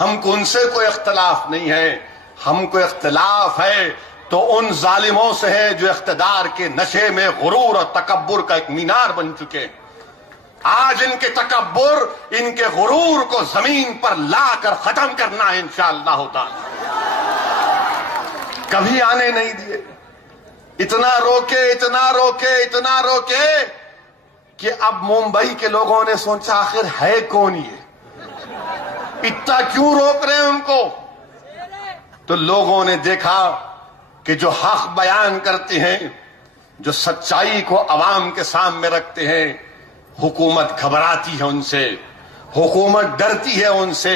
हमको उनसे कोई इख्तलाफ नहीं है। हमको इख्तलाफ है तो उन जालिमों से है जो इख्तिदार के नशे में गुरूर और तकब्बुर का एक मीनार बन चुके। आज इनके तकब्बुर, इनके गुरूर को जमीन पर लाकर खत्म करना है इंशाअल्लाह ताला। कभी आने नहीं दिए, इतना रोके, इतना रोके, इतना रोके कि अब मुंबई के लोगों ने सोचा आखिर है कौन ये, इतना क्यों रोक रहे हैं उनको। तो लोगों ने देखा कि जो हक बयान करते हैं, जो सच्चाई को अवाम के सामने रखते हैं, हुकूमत घबराती है उनसे, हुकूमत डरती है उनसे।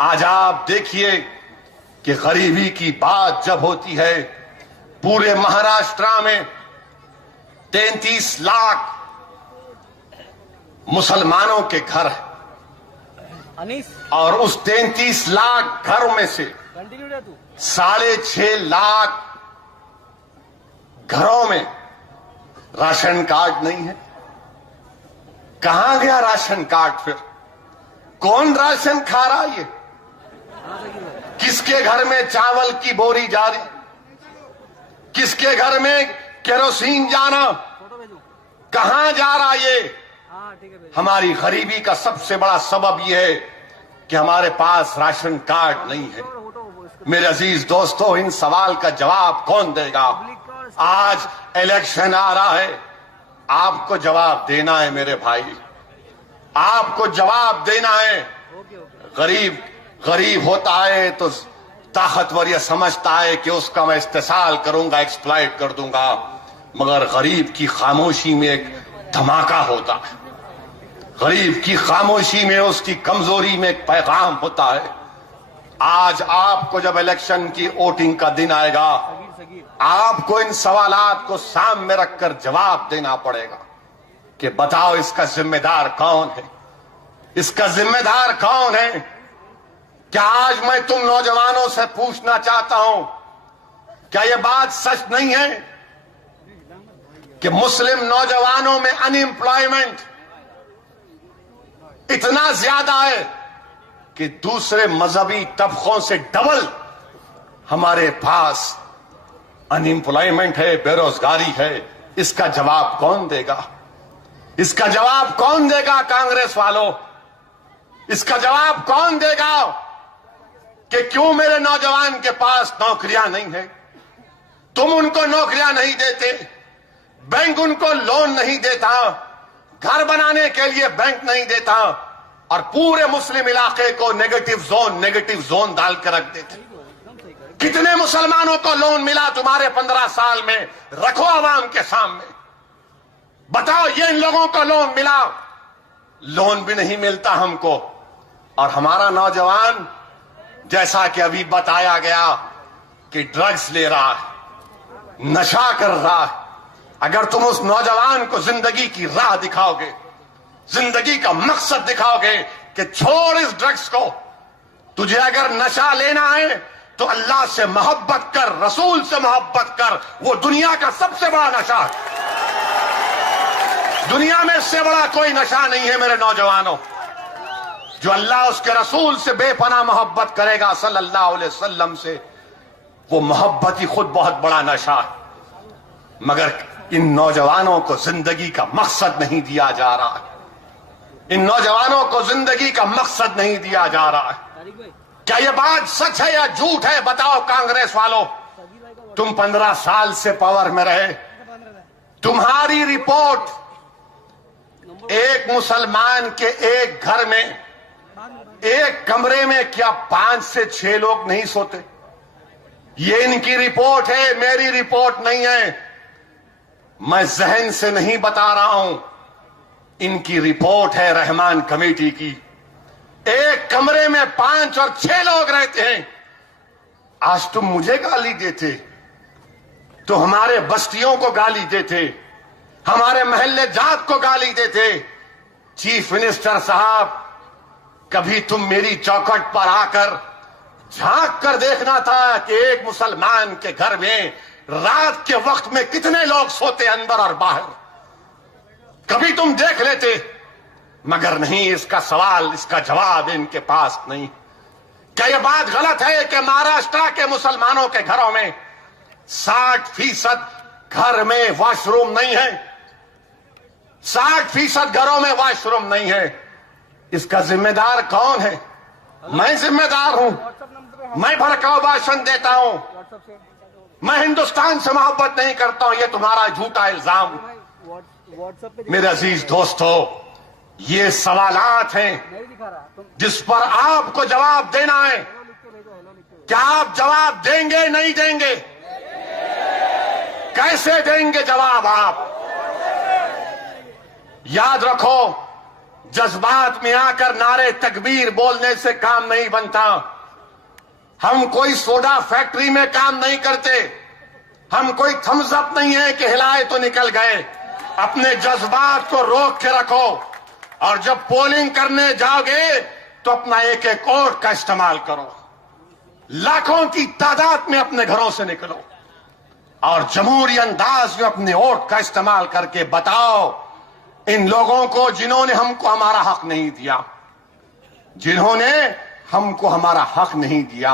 आज आप देखिए कि गरीबी की बात जब होती है, पूरे महाराष्ट्र में 33 लाख मुसलमानों के घर है, और उस 33 लाख घरों में से 6.5 लाख घरों में राशन कार्ड नहीं है। कहां गया राशन कार्ड? फिर कौन राशन खा रहा है? ये किसके घर में चावल की बोरी जा रही, किसके घर में केरोसिन जाना, कहां जा रहा ये? हमारी गरीबी का सबसे बड़ा सबब यह है कि हमारे पास राशन कार्ड नहीं है। मेरे अजीज दोस्तों, इन सवाल का जवाब कौन देगा? आज इलेक्शन आ रहा है, आपको जवाब देना है मेरे भाई, आपको जवाब देना है। गरीब गरीब होता है तो ताकतवर यह समझता है कि उसका मैं इस्तेसाल करूंगा, एक्सप्लॉइट कर दूंगा, मगर गरीब की खामोशी में एक धमाका होता है, गरीब की खामोशी में, उसकी कमजोरी में एक पैगाम होता है। आज आपको जब इलेक्शन की वोटिंग का दिन आएगा, आपको इन सवालात को सामने रखकर जवाब देना पड़ेगा कि बताओ इसका जिम्मेदार कौन है, इसका जिम्मेदार कौन है। क्या आज मैं तुम नौजवानों से पूछना चाहता हूं, क्या यह बात सच नहीं है कि मुस्लिम नौजवानों में अनएम्प्लॉयमेंट इतना ज्यादा है कि दूसरे मजहबी तबकों से डबल हमारे पास अनएम्प्लॉयमेंट है, बेरोजगारी है? इसका जवाब कौन देगा? इसका जवाब कौन देगा कांग्रेस वालों? इसका जवाब कौन देगा कि क्यों मेरे नौजवान के पास नौकरियां नहीं है? तुम उनको नौकरियां नहीं देते, बैंक उनको लोन नहीं देता, घर बनाने के लिए बैंक नहीं देता, और पूरे मुस्लिम इलाके को नेगेटिव जोन डाल कर रख देते। कितने मुसलमानों को लोन मिला तुम्हारे 15 साल में? रखो आवाम के सामने। बताओ, ये इन लोगों को लोन मिला? लोन भी नहीं मिलता हमको। और हमारा नौजवान, जैसा कि अभी बताया गया कि ड्रग्स ले रहा है, नशा कर रहा है। अगर तुम उस नौजवान को जिंदगी की राह दिखाओगे, जिंदगी का मकसद दिखाओगे कि छोड़ इस ड्रग्स को, तुझे अगर नशा लेना है तो अल्लाह से मोहब्बत कर, रसूल से मोहब्बत कर, वो दुनिया का सबसे बड़ा नशा है। दुनिया में इससे बड़ा कोई नशा नहीं है मेरे नौजवानों। जो अल्लाह उसके रसूल से बेपनाह मोहब्बत करेगा सल्लल्लाहु अलैहि वसल्लम से, वो मोहब्बत ही खुद बहुत बड़ा नशा है। मगर इन नौजवानों को जिंदगी का मकसद नहीं दिया जा रहा है। इन नौजवानों को जिंदगी का मकसद नहीं दिया जा रहा है। क्या ये बात सच है या झूठ है? बताओ कांग्रेस वालों, तुम 15 साल से पावर में रहे, तुम्हारी रिपोर्ट, एक मुसलमान के एक घर में, एक कमरे में क्या 5 से 6 लोग नहीं सोते? ये इनकी रिपोर्ट है, मेरी रिपोर्ट नहीं है। मैं जहन से नहीं बता रहा हूं, इनकी रिपोर्ट है रहमान कमेटी की। एक कमरे में 5 और 6 लोग रहते हैं। आज तुम मुझे गाली देते तो हमारे बस्तियों को गाली देते, हमारे महल्ले जात को गाली देते। चीफ मिनिस्टर साहब, कभी तुम मेरी चौखट पर आकर झांक कर देखना था कि एक मुसलमान के घर में रात के वक्त में कितने लोग सोते अंदर और बाहर। कभी तुम देख लेते, मगर नहीं, इसका सवाल, इसका जवाब इनके पास नहीं। क्या यह बात गलत है कि महाराष्ट्र के मुसलमानों के घरों में 60% घर में वॉशरूम नहीं है? 60% घरों में वॉशरूम नहीं है। इसका जिम्मेदार कौन है? मैं जिम्मेदार हूं। मैं भड़काऊ भाषण देता हूं, मैं हिंदुस्तान से मोहब्बत नहीं करता हूं, यह तुम्हारा झूठा इल्जाम। मेरे अजीज दोस्तों, ये सवालात हैं जिस पर आपको जवाब देना है। क्या आप जवाब देंगे? नहीं देंगे? कैसे देंगे जवाब आप? याद रखो, जज्बात में आकर नारे तकबीर बोलने से काम नहीं बनता। हम कोई सोडा फैक्ट्री में काम नहीं करते, हम कोई थम्स अप नहीं है कि हिलाए तो निकल गए। अपने जज्बात को रोक के रखो, और जब पोलिंग करने जाओगे तो अपना एक एक वोट का इस्तेमाल करो। लाखों की तादाद में अपने घरों से निकलो और जमहूरी अंदाज में अपने वोट का इस्तेमाल करके बताओ इन लोगों को, जिन्होंने हमको हमारा हक नहीं दिया, जिन्होंने हमको हमारा हक नहीं दिया।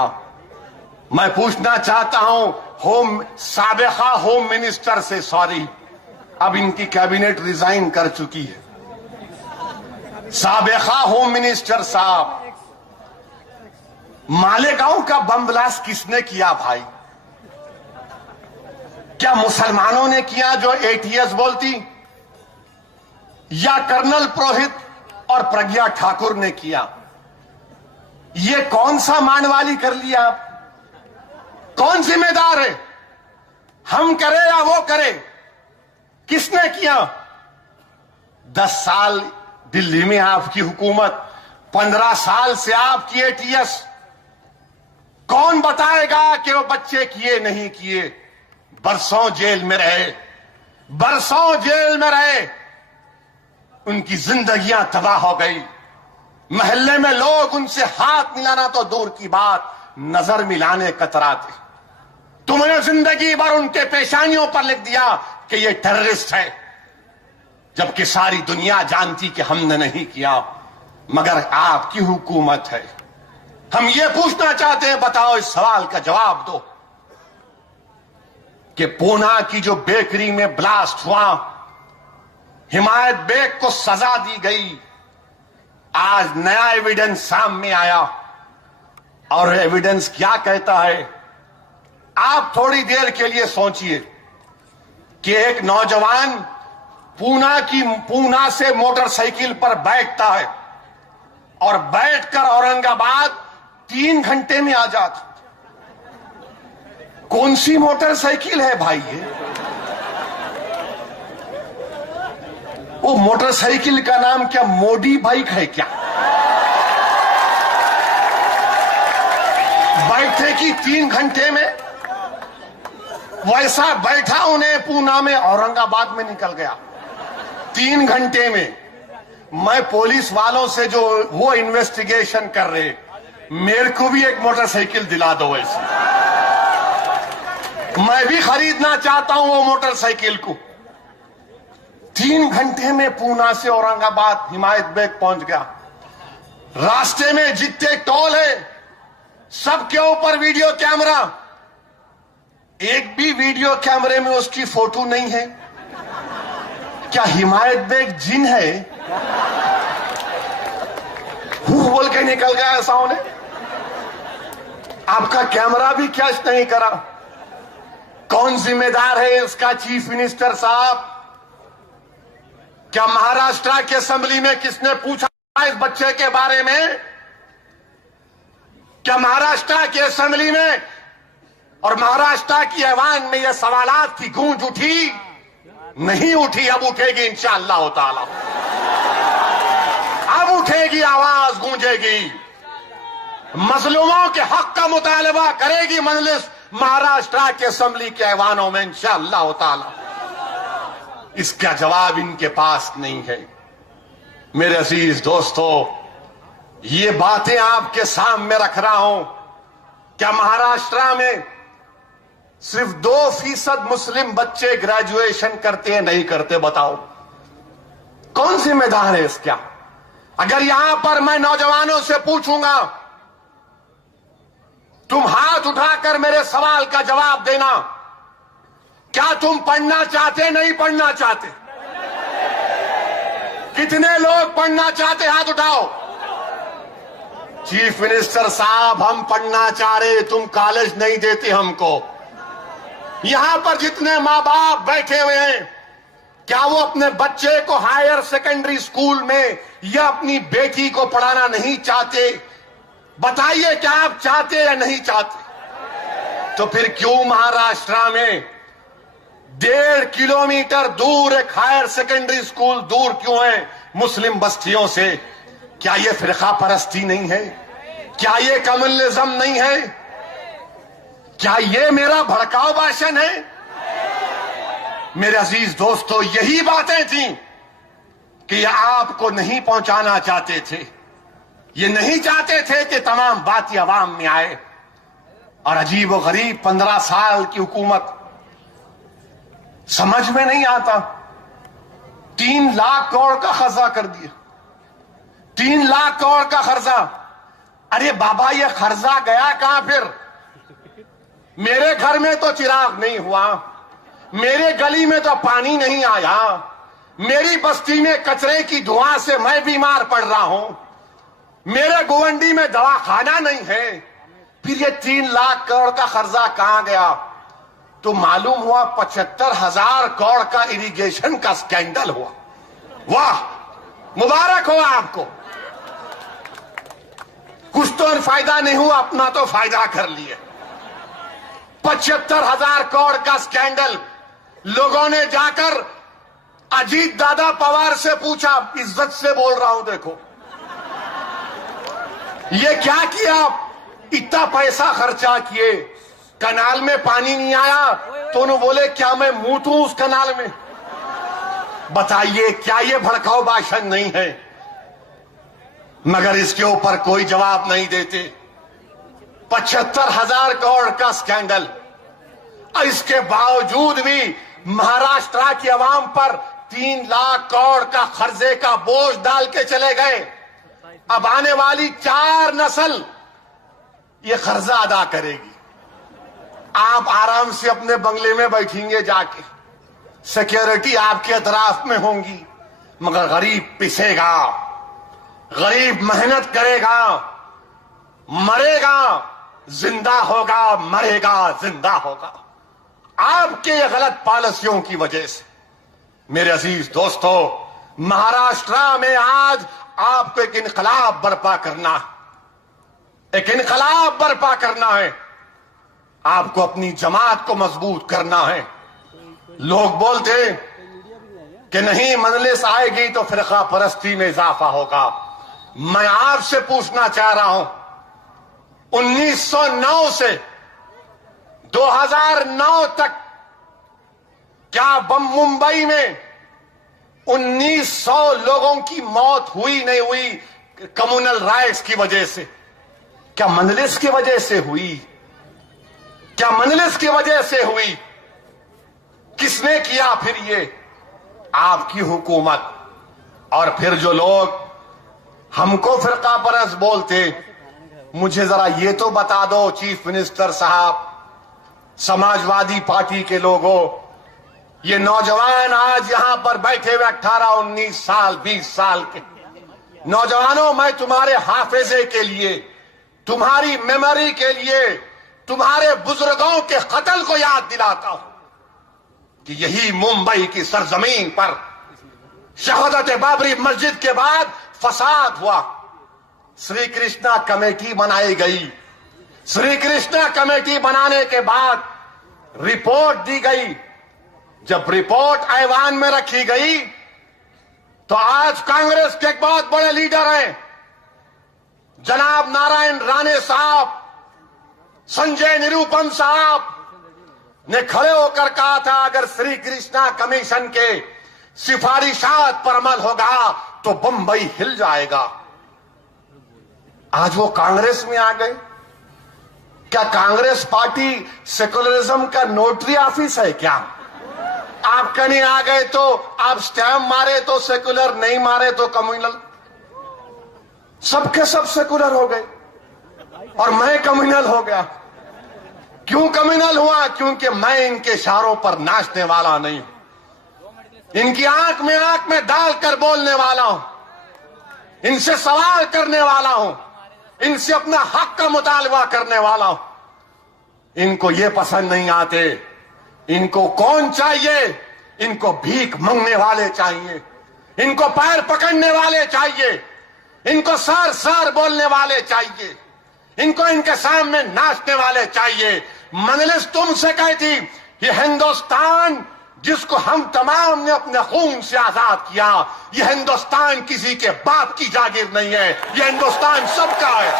मैं पूछना चाहता हूं साबिका होम मिनिस्टर से, सॉरी, अब इनकी कैबिनेट रिजाइन कर चुकी है। साबिका होम मिनिस्टर साहब, मालेगांव का बम ब्लास्ट किसने किया भाई? क्या मुसलमानों ने किया जो एटीएस बोलती, या कर्नल पुरोहित और प्रज्ञा ठाकुर ने किया? ये कौन सा मानवाली कर लिया आप? कौन जिम्मेदार है? हम करे या वो करे? किसने किया? 10 साल दिल्ली में आपकी हुकूमत, 15 साल से आपकी एटीएस। कौन बताएगा कि वो बच्चे किए नहीं किए? बरसों जेल में रहे, बरसों जेल में रहे, उनकी जिंदगियां तबाह हो गई। महल्ले में लोग उनसे हाथ मिलाना तो दूर की बात, नजर मिलाने कतराते। तुमने जिंदगी भर उनके पेशानियों पर लिख दिया कि ये टेररिस्ट है, जबकि सारी दुनिया जानती कि हमने नहीं किया, मगर आपकी हुकूमत है। हम ये पूछना चाहते हैं, बताओ, इस सवाल का जवाब दो कि पूना की जो बेकरी में ब्लास्ट हुआ, हिमायत बेग को सजा दी गई। आज नया एविडेंस सामने आया, और एविडेंस क्या कहता है? आप थोड़ी देर के लिए सोचिए कि एक नौजवान पूना से मोटरसाइकिल पर बैठता है और बैठकर औरंगाबाद 3 घंटे में आ जाता। कौन सी मोटरसाइकिल है भाई ये? वो मोटरसाइकिल का नाम क्या मोदी बाइक है क्या? बैठे की 3 घंटे में वैसा बैठा उन्हें पूना में औरंगाबाद में निकल गया 3 घंटे में। मैं पुलिस वालों से जो वो इन्वेस्टिगेशन कर रहे, मेरे को भी एक मोटरसाइकिल दिला दो वैसे, मैं भी खरीदना चाहता हूं वो मोटरसाइकिल को। 3 घंटे में पूना से औरंगाबाद हिमायत बेग पहुंच गया। रास्ते में जितने टोल है सबके ऊपर वीडियो कैमरा, एक भी वीडियो कैमरे में उसकी फोटो नहीं है। क्या हिमायत बेग जिन है? बोल के निकल गया ऐसा उन्हें। आपका कैमरा भी कैच नहीं करा। कौन जिम्मेदार है इसका? चीफ मिनिस्टर साहब। क्या महाराष्ट्र की असेंबली में किसने पूछा इस बच्चे के बारे में? क्या महाराष्ट्र की असेंबली में और महाराष्ट्र की ऐवान में यह सवालात की गूंज उठी? नहीं उठी, अब उठेगी इंशाअल्लाह ताला। अब उठेगी, आवाज गूंजेगी, मजलूमों के हक का मुतालबा करेगी मजलिस महाराष्ट्र के असेंबली के ऐवानों में इंशाअल्लाह ताला। इसका जवाब इनके पास नहीं है। मेरे अजीज दोस्तों, ये बातें आपके सामने रख रहा हूं। क्या महाराष्ट्र में सिर्फ 2% मुस्लिम बच्चे ग्रेजुएशन करते हैं? नहीं करते, बताओ कौन जिम्मेदार है इसका? अगर यहां पर मैं नौजवानों से पूछूंगा, तुम हाथ उठाकर मेरे सवाल का जवाब देना, क्या तुम पढ़ना चाहते? नहीं पढ़ना चाहते? कितने लोग पढ़ना चाहते? हाथ उठाओ। चीफ मिनिस्टर साहब, हम पढ़ना चाह रहे, तुम कॉलेज नहीं देते हमको। यहां पर जितने मां बाप बैठे हुए हैं, क्या वो अपने बच्चे को हायर सेकेंडरी स्कूल में या अपनी बेटी को पढ़ाना नहीं चाहते? बताइए, क्या आप चाहते या नहीं चाहते? तो फिर क्यों महाराष्ट्र में 1.5 किलोमीटर दूर एक हायर सेकेंडरी स्कूल दूर क्यों है मुस्लिम बस्तियों से? क्या ये फिरका परस्ती नहीं है? क्या ये कम्युनलिज्म नहीं है? क्या ये मेरा भड़काऊ भाषण है? मेरे अजीज दोस्तों, यही बातें थी कि ये आपको नहीं पहुंचाना चाहते थे। ये नहीं चाहते थे कि तमाम बातें अवाम में आए। और अजीब व गरीब 15 साल की हुकूमत, समझ में नहीं आता। 3 लाख करोड़ का खर्चा कर दिया। 3 लाख करोड़ का खर्चा। अरे बाबा, ये खर्चा गया कहां? फिर मेरे घर में तो चिराग नहीं हुआ, मेरे गली में तो पानी नहीं आया, मेरी बस्ती में कचरे की धुआं से मैं बीमार पड़ रहा हूं, मेरे गोवंडी में दवाखाना नहीं है। फिर ये 3 लाख करोड़ का खर्चा कहां गया? तो मालूम हुआ 75,000 करोड़ का इरिगेशन का स्कैंडल हुआ। वाह, मुबारक हो आपको। कुछ तो फायदा नहीं हुआ, अपना तो फायदा कर लिए। 75,000 करोड़ का स्कैंडल। लोगों ने जाकर अजीत दादा पवार से पूछा, इज्जत से बोल रहा हूं, देखो ये क्या किया? इतना पैसा खर्चा किए, कनाल में पानी नहीं आया, तो उन्होंने बोले क्या मैं मूतूं उस कनाल में? बताइए, क्या ये भड़काऊ भाषण नहीं है? मगर इसके ऊपर कोई जवाब नहीं देते। 75,000 करोड़ का स्कैंडल। इसके बावजूद भी महाराष्ट्र की आवाम पर 3 लाख करोड़ का खर्चे का बोझ डाल के चले गए। अब आने वाली 4 नस्ल ये कर्जा अदा करेगी। आप आराम से अपने बंगले में बैठेंगे जाके, सिक्योरिटी आपके अतराफ में होंगी, मगर गरीब पिसेगा, गरीब मेहनत करेगा, मरेगा, जिंदा होगा, मरेगा, जिंदा होगा, आपके ये गलत पॉलिसियों की वजह से। मेरे अजीज दोस्तों, महाराष्ट्र में आज आपको एक इनकलाब बर्पा करना है। एक इनकलाब बर्पा करना है। आपको अपनी जमात को मजबूत करना है। लोग बोलते कि नहीं मजलिस आएगी तो फिरका परस्ती में इजाफा होगा। मैं आपसे पूछना चाह रहा हूं, 1909 से 2009 तक क्या मुंबई में 1900 लोगों की मौत हुई नहीं हुई कम्युनल राइट्स की वजह से? क्या मजलिस की वजह से हुई? क्या मजलिस की वजह से हुई? किसने किया फिर ये? आपकी हुकूमत। और फिर जो लोग हमको फिरका परस्त बोलते, मुझे जरा ये तो बता दो चीफ मिनिस्टर साहब, समाजवादी पार्टी के लोगों, ये नौजवान आज यहां पर बैठे हुए 18, 19 साल 20 साल के नौजवानों, मैं तुम्हारे हाफिजे के लिए, तुम्हारी मेमोरी के लिए, तुम्हारे बुजुर्गों के कत्ल को याद दिलाता हूं कि यही मुंबई की सरजमीन पर शहादत बाबरी मस्जिद के बाद फसाद हुआ। श्री कृष्णा कमेटी बनाई गई। श्री कृष्णा कमेटी बनाने के बाद रिपोर्ट दी गई। जब रिपोर्ट ऐवान में रखी गई तो आज कांग्रेस के एक बहुत बड़े लीडर हैं जनाब नारायण राणे साहब, संजय निरुपम साहब ने खड़े होकर कहा था अगर श्री कृष्णा कमीशन के सिफारिशात पर अमल होगा तो बंबई हिल जाएगा। आज वो कांग्रेस में आ गए। क्या कांग्रेस पार्टी सेकुलरिज्म का नोटरी ऑफिस है क्या? आप कहीं आ गए तो आप स्टैम्प मारे तो सेकुलर, नहीं मारे तो कम्युनल। सबके सब सेकुलर हो गए और मैं कम्युनल हो गया। क्यों कम्युनल हुआ? क्योंकि मैं इनके इशारों पर नाचने वाला नहीं हूं, इनकी आंख में डालकर बोलने वाला हूं, इनसे सवाल करने वाला हूं, इनसे अपना हक का मुतालबा करने वाला हूं। इनको ये पसंद नहीं आते। इनको कौन चाहिए? इनको भीख मांगने वाले चाहिए, इनको पैर पकड़ने वाले चाहिए, इनको सर सर बोलने वाले चाहिए, इनको इनके सामने नाचने वाले चाहिए। मजलिस तुमसे कहती ये हिंदुस्तान जिसको हम तमाम ने अपने खून से आजाद किया, ये हिंदुस्तान किसी के बाप की जागीर नहीं है, ये हिंदुस्तान सबका है,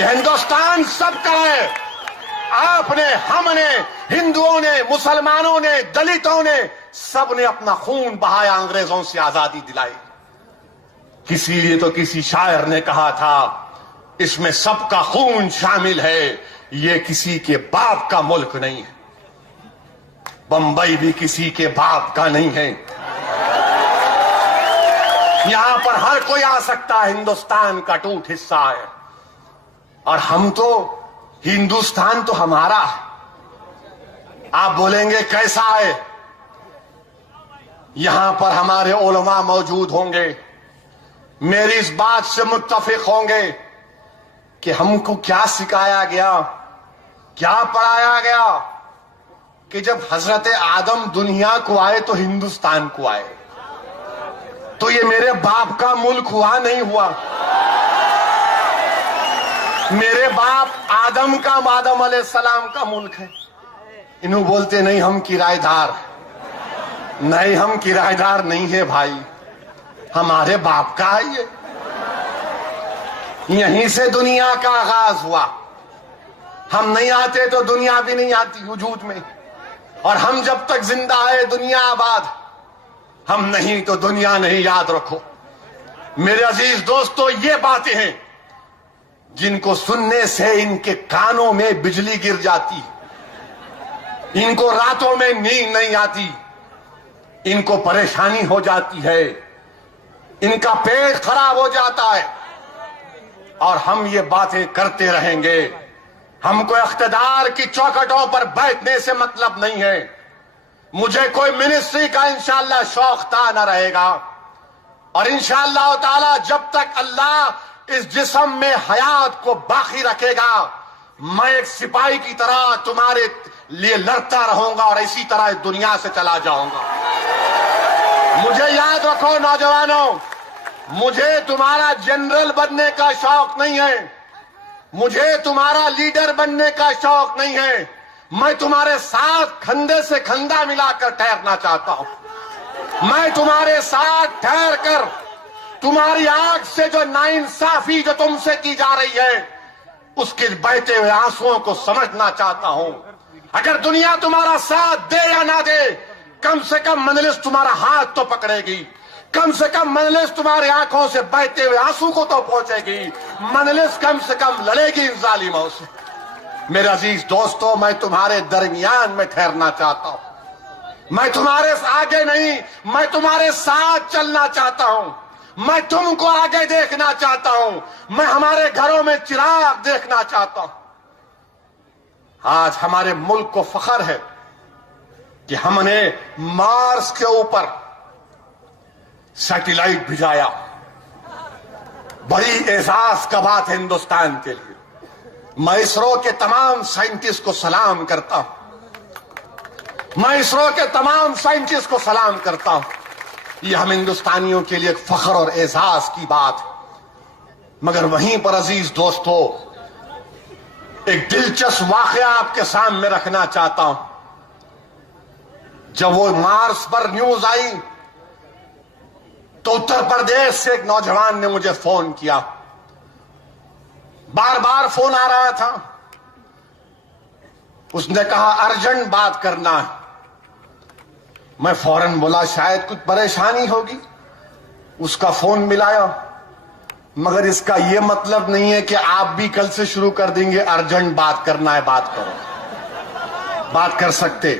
ये हिंदुस्तान सबका है। आपने, हमने, हिंदुओं ने, मुसलमानों ने, दलितों ने, सबने अपना खून बहाया, अंग्रेजों से आजादी दिलाई। इसीलिए तो किसी शायर ने कहा था इसमें सबका खून शामिल है, ये किसी के बाप का मुल्क नहीं है। बंबई भी किसी के बाप का नहीं है। यहां पर हर कोई आ सकता है, हिंदुस्तान का टूट हिस्सा है। और हम तो, हिंदुस्तान तो हमारा है। आप बोलेंगे कैसा है? यहां पर हमारे उलमा मौजूद होंगे, मेरी इस बात से मुत्तफिक होंगे कि हमको क्या सिखाया गया, क्या पढ़ाया गया कि जब हजरत आदम दुनिया को आए तो हिंदुस्तान को आए। तो ये मेरे बाप का मुल्क हुआ, नहीं हुआ? मेरे बाप आदम का, आदम अलैहिस्सलाम का मुल्क है। इन्हों बोलते नहीं हम किराएदार, नहीं हम किराएदार नहीं है भाई, हमारे बाप का है ये। यहीं से दुनिया का आगाज हुआ। हम नहीं आते तो दुनिया भी नहीं आती वजूद में, और हम जब तक जिंदा है दुनिया आबाद, हम नहीं तो दुनिया नहीं। याद रखो मेरे अजीज दोस्तों, ये बातें हैं जिनको सुनने से इनके कानों में बिजली गिर जाती, इनको रातों में नींद नहीं आती, इनको परेशानी हो जाती है, इनका पेट खराब हो जाता है। और हम ये बातें करते रहेंगे। हमको इख्तिदार की चौखटों पर बैठने से मतलब नहीं है। मुझे कोई मिनिस्ट्री का इंशाअल्लाह शौक था न रहेगा, और इंशाअल्लाह ताला जब तक अल्लाह इस जिस्म में हयात को बाकी रखेगा, मैं एक सिपाही की तरह तुम्हारे लिए लड़ता रहूंगा और इसी तरह इस दुनिया से चला जाऊंगा। मुझे याद रखो नौजवानों, मुझे तुम्हारा जनरल बनने का शौक नहीं है, मुझे तुम्हारा लीडर बनने का शौक नहीं है, मैं तुम्हारे साथ कंधे से कंधा मिलाकर ठहरना चाहता हूं। मैं तुम्हारे साथ ठहर कर तुम्हारी आंख से जो नाइंसाफी जो तुमसे की जा रही है उसके बहते हुए आंसुओं को समझना चाहता हूं। अगर दुनिया तुम्हारा साथ दे या ना दे, कम से कम मजलिस तुम्हारा हाथ तो पकड़ेगी, कम से कम मजलिस तुम्हारी आंखों से बहते हुए आंसू को तो पहुंचेगी, मजलिस कम से कम लड़ेगी इन जालिमों से। मेरे अजीज दोस्तों, मैं तुम्हारे दरमियान में ठहरना चाहता हूं। मैं तुम्हारे आगे नहीं, मैं तुम्हारे साथ चलना चाहता हूं। मैं तुमको आगे देखना चाहता हूं। मैं हमारे घरों में चिराग देखना चाहता हूं। आज हमारे मुल्क को फख्र है कि हमने मार्स के ऊपर सैटेलाइट भिजाया। बड़ी एजाज का बात है हिंदुस्तान के लिए। मैं इसरो के तमाम साइंटिस्ट को सलाम करता हूं। मैं इसरो के तमाम साइंटिस्ट को सलाम करता हूं। ये हम हिंदुस्तानियों के लिए एक फख्र और एजाज की बात है। मगर वहीं पर अजीज दोस्तों, एक दिलचस्प वाकया आपके सामने रखना चाहता हूं। जब वो मार्स पर न्यूज आई तो उत्तर प्रदेश से एक नौजवान ने मुझे फोन किया। बार बार फोन आ रहा था। उसने कहा अर्जेंट बात करना है। मैं फौरन बोला शायद कुछ परेशानी होगी। उसका फोन मिलाया, मगर इसका यह मतलब नहीं है कि आप भी कल से शुरू कर देंगे अर्जेंट बात करना है, बात करो। बात कर सकते।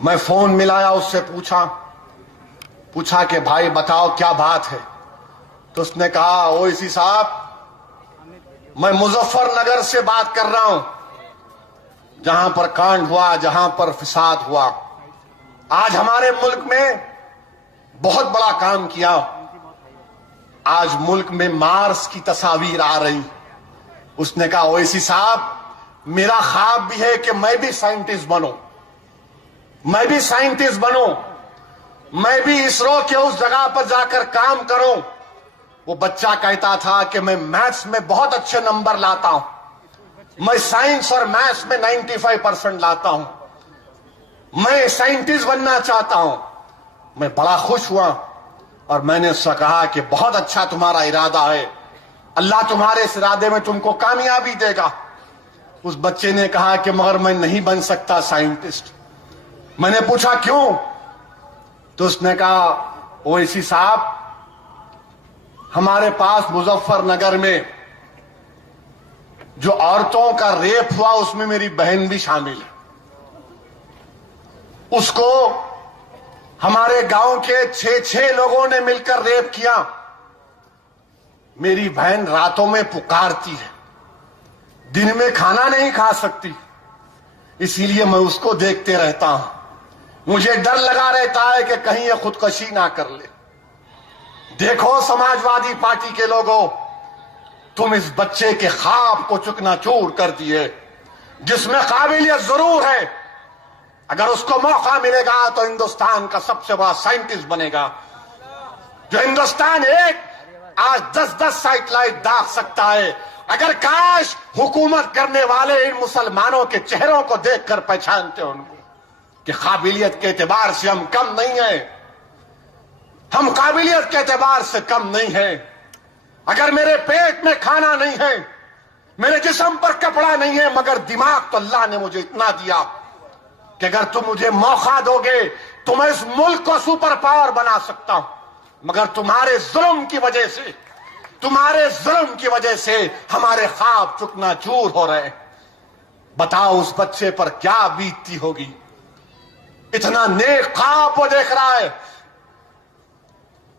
मैं फोन मिलाया, उससे पूछा कि भाई बताओ क्या बात है। तो उसने कहा ओवैसी साहब, मैं मुजफ्फरनगर से बात कर रहा हूं, जहां पर कांड हुआ, जहां पर फिसाद हुआ। आज हमारे मुल्क में बहुत बड़ा काम किया। आज मुल्क में मार्स की तस्वीर आ रही। उसने कहा ओवैसी साहब, मेरा ख्वाब भी है कि मैं भी साइंटिस्ट बनूं, मैं भी साइंटिस्ट बनूं, मैं भी इसरो के उस जगह पर जाकर काम करूं। वो बच्चा कहता था कि मैं मैथ्स में बहुत अच्छे नंबर लाता हूं, मैं साइंस और मैथ्स में 95% लाता हूं, मैं साइंटिस्ट बनना चाहता हूं। मैं बड़ा खुश हुआ और मैंने उससे कहा कि बहुत अच्छा तुम्हारा इरादा है, अल्लाह तुम्हारे इस इरादे में तुमको कामयाबी देगा। उस बच्चे ने कहा कि मगर मैं नहीं बन सकता साइंटिस्ट। मैंने पूछा क्यों? तो उसने कहा ओवैसी साहब, हमारे पास मुजफ्फरनगर में जो औरतों का रेप हुआ उसमें मेरी बहन भी शामिल है। उसको हमारे गांव के 6 लोगों ने मिलकर रेप किया। मेरी बहन रातों में पुकारती है, दिन में खाना नहीं खा सकती, इसीलिए मैं उसको देखते रहता हूं। मुझे डर लगा रहता है कि कहीं ये खुदकशी ना कर ले। देखो समाजवादी पार्टी के लोगों, तुम इस बच्चे के ख्वाब को चकनाचूर कर दिए, जिसमें काबिलियत जरूर है। अगर उसको मौका मिलेगा तो हिंदुस्तान का सबसे बड़ा साइंटिस्ट बनेगा। जो हिंदुस्तान एक आज 10-10 सैटेलाइट दाग सकता है। अगर काश हुकूमत करने वाले इन मुसलमानों के चेहरों को देखकर पहचानते उनको कि काबिलियत के एतबार से हम कम नहीं है, हम काबिलियत के एतबार से कम नहीं है। अगर मेरे पेट में खाना नहीं है, मेरे जिस्म पर कपड़ा नहीं है, मगर दिमाग तो अल्लाह ने मुझे इतना दिया कि अगर तुम मुझे मौका दोगे तो मैं इस मुल्क को सुपर पावर बना सकता हूं। मगर तुम्हारे जुल्म की वजह से, तुम्हारे जुल्म की वजह से हमारे ख्वाब चकनाचूर हो रहे। बताओ उस बच्चे पर क्या बीतती होगी। इतना नेक ख्वाब वो देख रहा है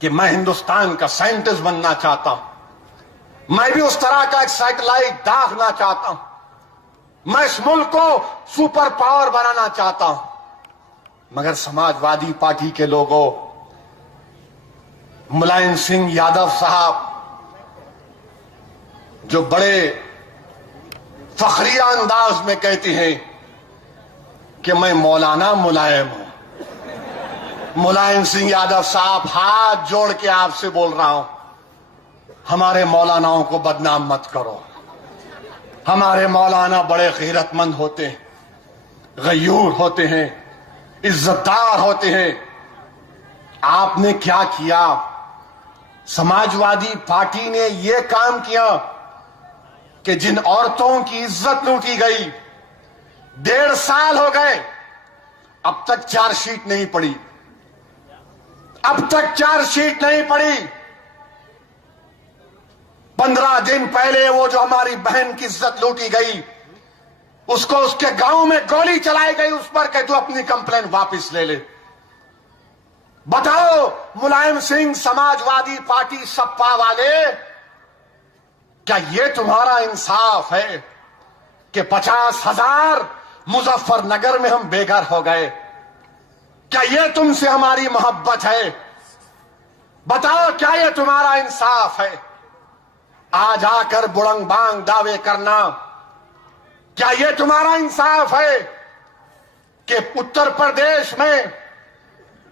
कि मैं हिंदुस्तान का साइंटिस्ट बनना चाहता हूं, मैं भी उस तरह का एक सैटेलाइट दागना चाहता हूं, मैं इस मुल्क को सुपर पावर बनाना चाहता हूं। मगर समाजवादी पार्टी के लोगों, मुलायम सिंह यादव साहब जो बड़े फखरिया अंदाज में कहते हैं कि मैं मौलाना मुलायम हूं। मुलायम सिंह यादव साहब, हाथ जोड़ के आपसे बोल रहा हूं, हमारे मौलानाओं को बदनाम मत करो। हमारे मौलाना बड़े गैरतमंद होते हैं, गयूर होते हैं, इज्जतदार होते हैं। आपने क्या किया? समाजवादी पार्टी ने यह काम किया कि जिन औरतों की इज्जत लूटी गई, 1.5 साल हो गए, अब तक चार्जशीट नहीं पड़ी, अब तक चार्जशीट नहीं पड़ी। 15 दिन पहले वो जो हमारी बहन की इज्जत लूटी गई, उसको उसके गांव में गोली चलाई गई, उस पर कह तू अपनी कंप्लेन वापस ले ले। बताओ मुलायम सिंह, समाजवादी पार्टी सपा वाले, क्या ये तुम्हारा इंसाफ है कि 50,000 मुजफ्फरनगर में हम बेघर हो गए? क्या ये तुमसे हमारी मोहब्बत है? बताओ, क्या ये तुम्हारा इंसाफ है? आज आकर बुड़ंग बांग दावे करना, क्या ये तुम्हारा इंसाफ है कि उत्तर प्रदेश में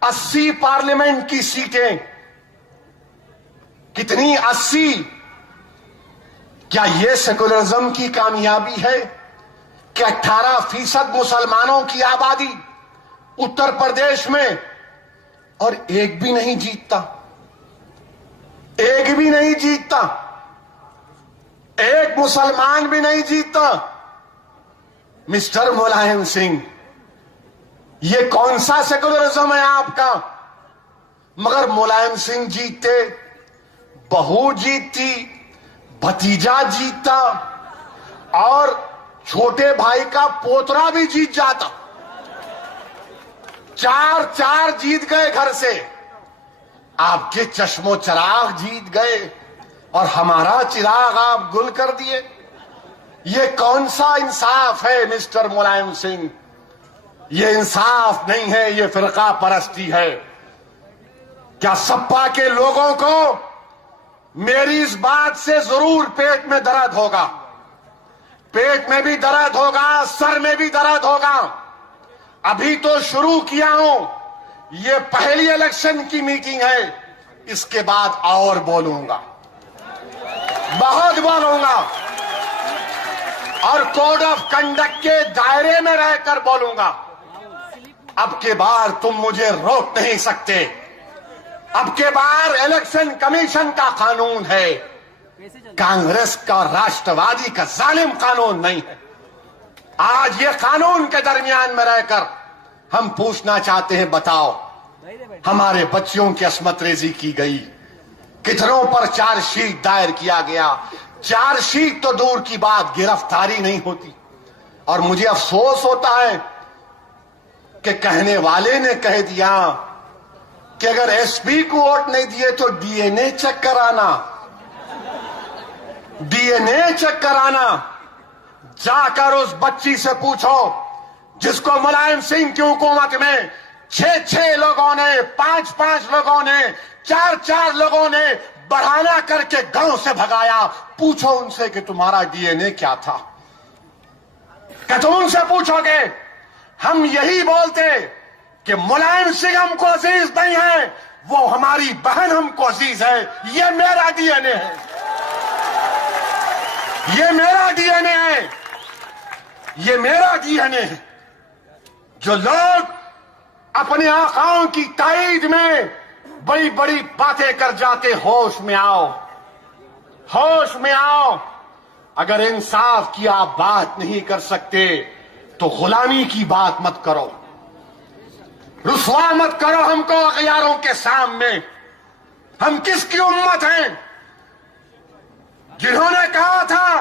80 पार्लियामेंट की सीटें, कितनी 80, क्या ये सेकुलरिज्म की कामयाबी है कि 18% मुसलमानों की आबादी उत्तर प्रदेश में, और एक भी नहीं जीतता, एक भी नहीं जीतता, एक मुसलमान भी नहीं जीतता। मिस्टर मुलायम सिंह, ये कौन सा सेकुलरिज्म है आपका? मगर मुलायम सिंह जीते, बहू जीतती, भतीजा जीतता, और छोटे भाई का पोतरा भी जीत जाता। 4 जीत गए घर से, आपके चश्मो चिराग जीत गए, और हमारा चिराग आप गुल कर दिए। ये कौन सा इंसाफ है मिस्टर मुलायम सिंह? ये इंसाफ नहीं है, ये फिरका परस्ती है। क्या सपा के लोगों को मेरी इस बात से जरूर पेट में दर्द होगा, पेट में भी दर्द होगा, सर में भी दर्द होगा। अभी तो शुरू किया हूं, ये पहली इलेक्शन की मीटिंग है, इसके बाद और बोलूंगा, बहुत बोलूंगा, और कोड ऑफ कंडक्ट के दायरे में रहकर बोलूंगा। अब के बार तुम मुझे रोक नहीं सकते। अब के बार इलेक्शन कमीशन का कानून है, कांग्रेस का, राष्ट्रवादी का जालिम कानून नहीं है। आज ये कानून के दरमियान में रहकर हम पूछना चाहते हैं, बताओ हमारे बच्चियों की अस्मत रेजी की गई, कितनों पर चार्जशीट दायर किया गया। चार्जशीट तो दूर की बात, गिरफ्तारी नहीं होती। और मुझे अफसोस होता है कि कहने वाले ने कह दिया कि अगर एसपी को वोट नहीं दिए तो डीएनए चेक कराना, डीएनए चेक कराना। जाकर उस बच्ची से पूछो जिसको मुलायम सिंह की हुकूमत में 6 लोगों ने, 5 लोगों ने, 4 लोगों ने बढ़ाना करके गांव से भगाया। पूछो उनसे कि तुम्हारा डीएनए क्या था। क्या तुम उनसे पूछोगे? हम यही बोलते कि मुलायम सिंह हमको अजीज नहीं है, वो हमारी बहन हमको अजीज है। ये मेरा डीएनए है, ये मेरा डीएनए है, ये मेरा डीएनए है। जो लोग अपने आकाओं की ताईद में बड़ी बड़ी बातें कर जाते, होश में आओ, होश में आओ। अगर इंसाफ की आप बात नहीं कर सकते तो गुलामी की बात मत करो, रुसवा मत करो हमको अगयारों के सामने। हम किसकी उम्मत हैं? जिन्होंने कहा था,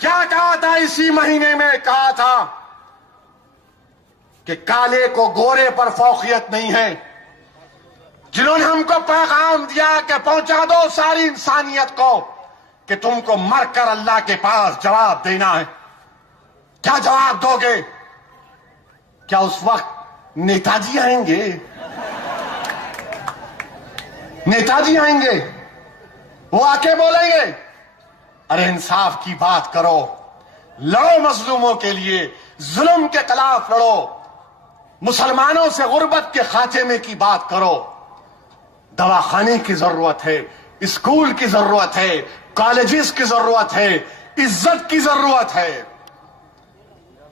क्या कहा था इसी महीने में, कहा था कि काले को गोरे पर फौकियत नहीं है। जिन्होंने हमको पैगाम दिया कि पहुंचा दो सारी इंसानियत को कि तुमको मरकर अल्लाह के पास जवाब देना है। क्या जवाब दोगे? क्या उस वक्त नेताजी आएंगे? नेताजी आएंगे, वो आके बोलेंगे अरे इंसाफ की बात करो, लड़ो मजलूमों के लिए, जुल्म के खिलाफ लड़ो, मुसलमानों से गुर्बत के खात्मे की बात करो। दवाखाने की जरूरत है, स्कूल की जरूरत है, कॉलेजेस की जरूरत है, इज्जत की जरूरत है।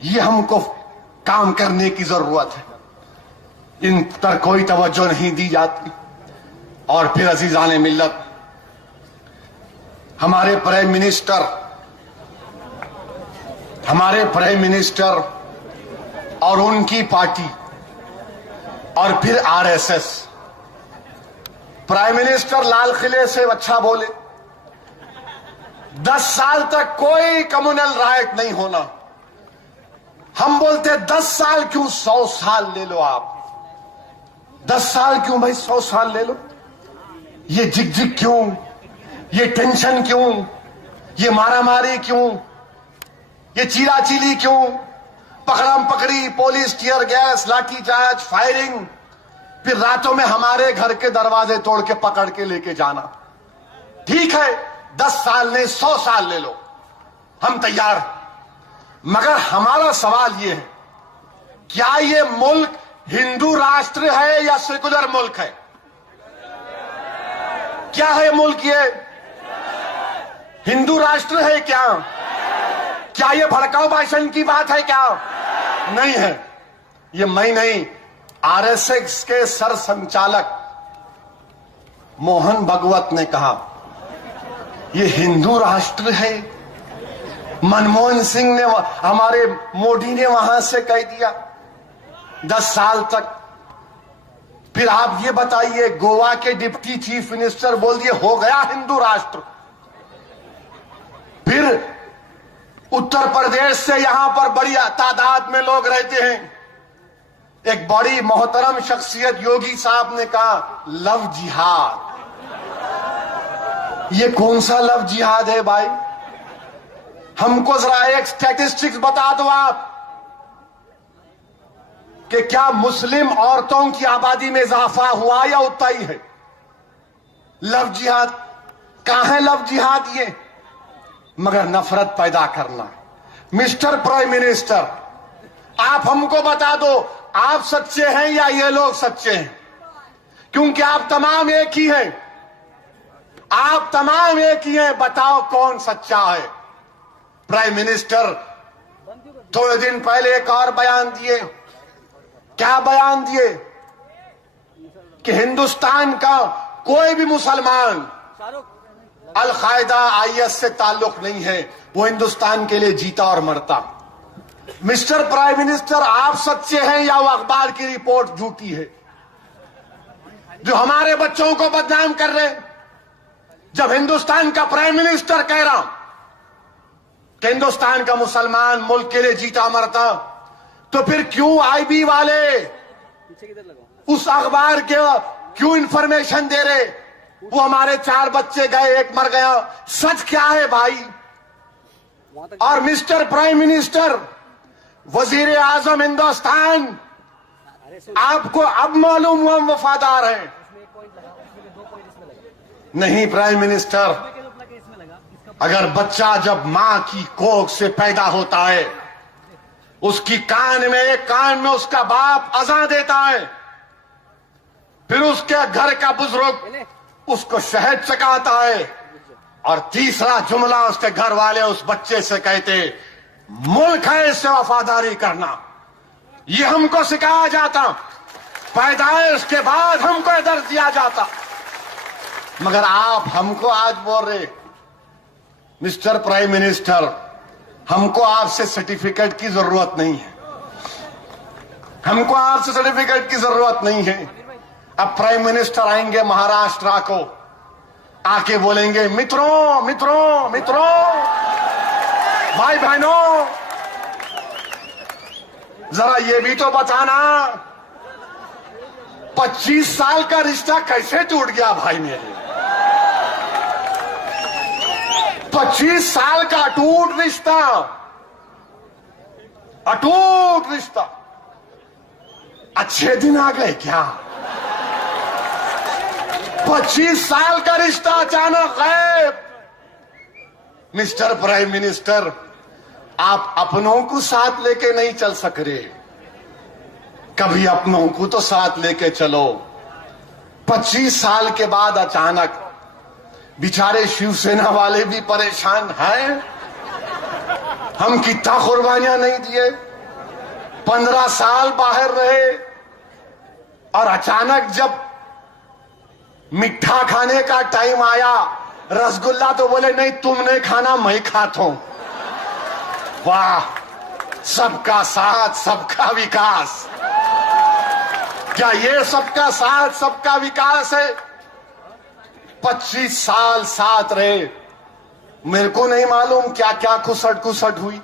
ये हमको काम करने की जरूरत है, इन पर कोई तवज्जो नहीं दी जाती। और फिर अजीजान मिल्लत, हमारे प्राइम मिनिस्टर और उनकी पार्टी और फिर आरएसएस। प्राइम मिनिस्टर लाल किले से अच्छा बोले 10 साल तक कोई कम्युनल राइट नहीं होना। हम बोलते 10 साल क्यों, 100 साल ले लो आप। 10 साल क्यों भाई, 100 साल ले लो। ये झिकझिक क्यों, ये टेंशन क्यों, ये मारामारी क्यों, ये चीराचीली क्यों, पकड़म पकड़ी, police tear gas, lathi charge, firing, फिर रातों में हमारे घर के दरवाजे तोड़ के पकड़ के लेके जाना। ठीक है, 10 साल नहीं 100 साल ले लो, हम तैयार। मगर हमारा सवाल यह है, क्या ये मुल्क हिंदू राष्ट्र है या सेकुलर मुल्क है? क्या है मुल्क? ये हिंदू राष्ट्र है क्या? क्या ये भड़काऊ भाषण की बात है क्या? नहीं है। ये मैं नहीं, आरएसएस के सर संचालक मोहन भगवत ने कहा ये हिंदू राष्ट्र है। मनमोहन सिंह ने, हमारे मोदी ने वहां से कह दिया 10 साल तक। फिर आप ये बताइए, गोवा के डिप्टी चीफ मिनिस्टर बोल दिए हो गया हिंदू राष्ट्र। फिर उत्तर प्रदेश से यहां पर बड़ी तादाद में लोग रहते हैं, एक बड़ी मोहतरम शख्सियत योगी साहब ने कहा लव जिहाद। ये कौन सा लव जिहाद है भाई? हमको जरा एक स्टैटिस्टिक्स बता दो आप कि क्या मुस्लिम औरतों की आबादी में इजाफा हुआ या उतना ही है? लव जिहाद कहां है? लव जिहाद ये मगर नफरत पैदा करना। मिस्टर प्राइम मिनिस्टर, आप हमको बता दो आप सच्चे हैं या ये लोग सच्चे हैं? क्योंकि आप तमाम एक ही हैं, आप तमाम एक ही हैं। बताओ कौन सच्चा है? प्राइम मिनिस्टर थोड़े दिन पहले एक और बयान दिए। क्या बयान दिए? कि हिंदुस्तान का कोई भी मुसलमान अल-कायदा आईएस से ताल्लुक नहीं है, वो हिंदुस्तान के लिए जीता और मरता। मिस्टर प्राइम मिनिस्टर, आप सच्चे हैं या वो अखबार की रिपोर्ट झूठी है जो हमारे बच्चों को बदनाम कर रहे हैं? जब हिंदुस्तान का प्राइम मिनिस्टर कह रहा कि हिंदुस्तान का मुसलमान मुल्क के लिए जीता मरता, तो फिर क्यों आईबी वाले उस अखबार के क्यों इंफॉर्मेशन दे रहे? वो हमारे 4 बच्चे गए, एक मर गया। सच क्या है भाई? और मिस्टर प्राइम मिनिस्टर, वजीर आजम हिंदुस्तान, आपको अब मालूम हुआ हम वफादार हैं? नहीं प्राइम मिनिस्टर, अगर बच्चा जब मां की कोख से पैदा होता है, उसकी एक कान में उसका बाप अज़ान देता है, फिर उसके घर का बुजुर्ग उसको शहद चकाता है, और तीसरा जुमला उसके घर वाले उस बच्चे से कहते मुल्क है इससे वफादारी करना। ये हमको सिखाया जाता, पैदाइश के बाद हमको दर्ज दिया जाता। मगर आप हमको आज बोल रहे मिस्टर प्राइम मिनिस्टर, हमको आपसे सर्टिफिकेट की जरूरत नहीं है, हमको आपसे सर्टिफिकेट की जरूरत नहीं है। अब प्राइम मिनिस्टर आएंगे महाराष्ट्र को, आके बोलेंगे मित्रों मित्रों मित्रों, भाई बहनों, जरा ये भी तो बताना 25 साल का रिश्ता कैसे टूट गया भाई मेरे? 25 साल का अटूट रिश्ता, अच्छे दिन आ गए क्या? 25 साल का रिश्ता अचानक गायब। मिस्टर प्राइम मिनिस्टर, आप अपनों को साथ लेके नहीं चल सक रहे, कभी अपनों को तो साथ लेके चलो। 25 साल के बाद अचानक बेचारे शिवसेना वाले भी परेशान हैं। हम कितना कुर्बानियां नहीं दिए, 15 साल बाहर रहे और अचानक जब मिठा खाने का टाइम आया, रसगुल्ला, तो बोले नहीं तुम नहीं खाना, मैं खाता हूं। वाह, सबका साथ सबका विकास। क्या ये सबका साथ सबका विकास है? 25 साल साथ रहे, मेरे को नहीं मालूम क्या क्या खुसट हुई,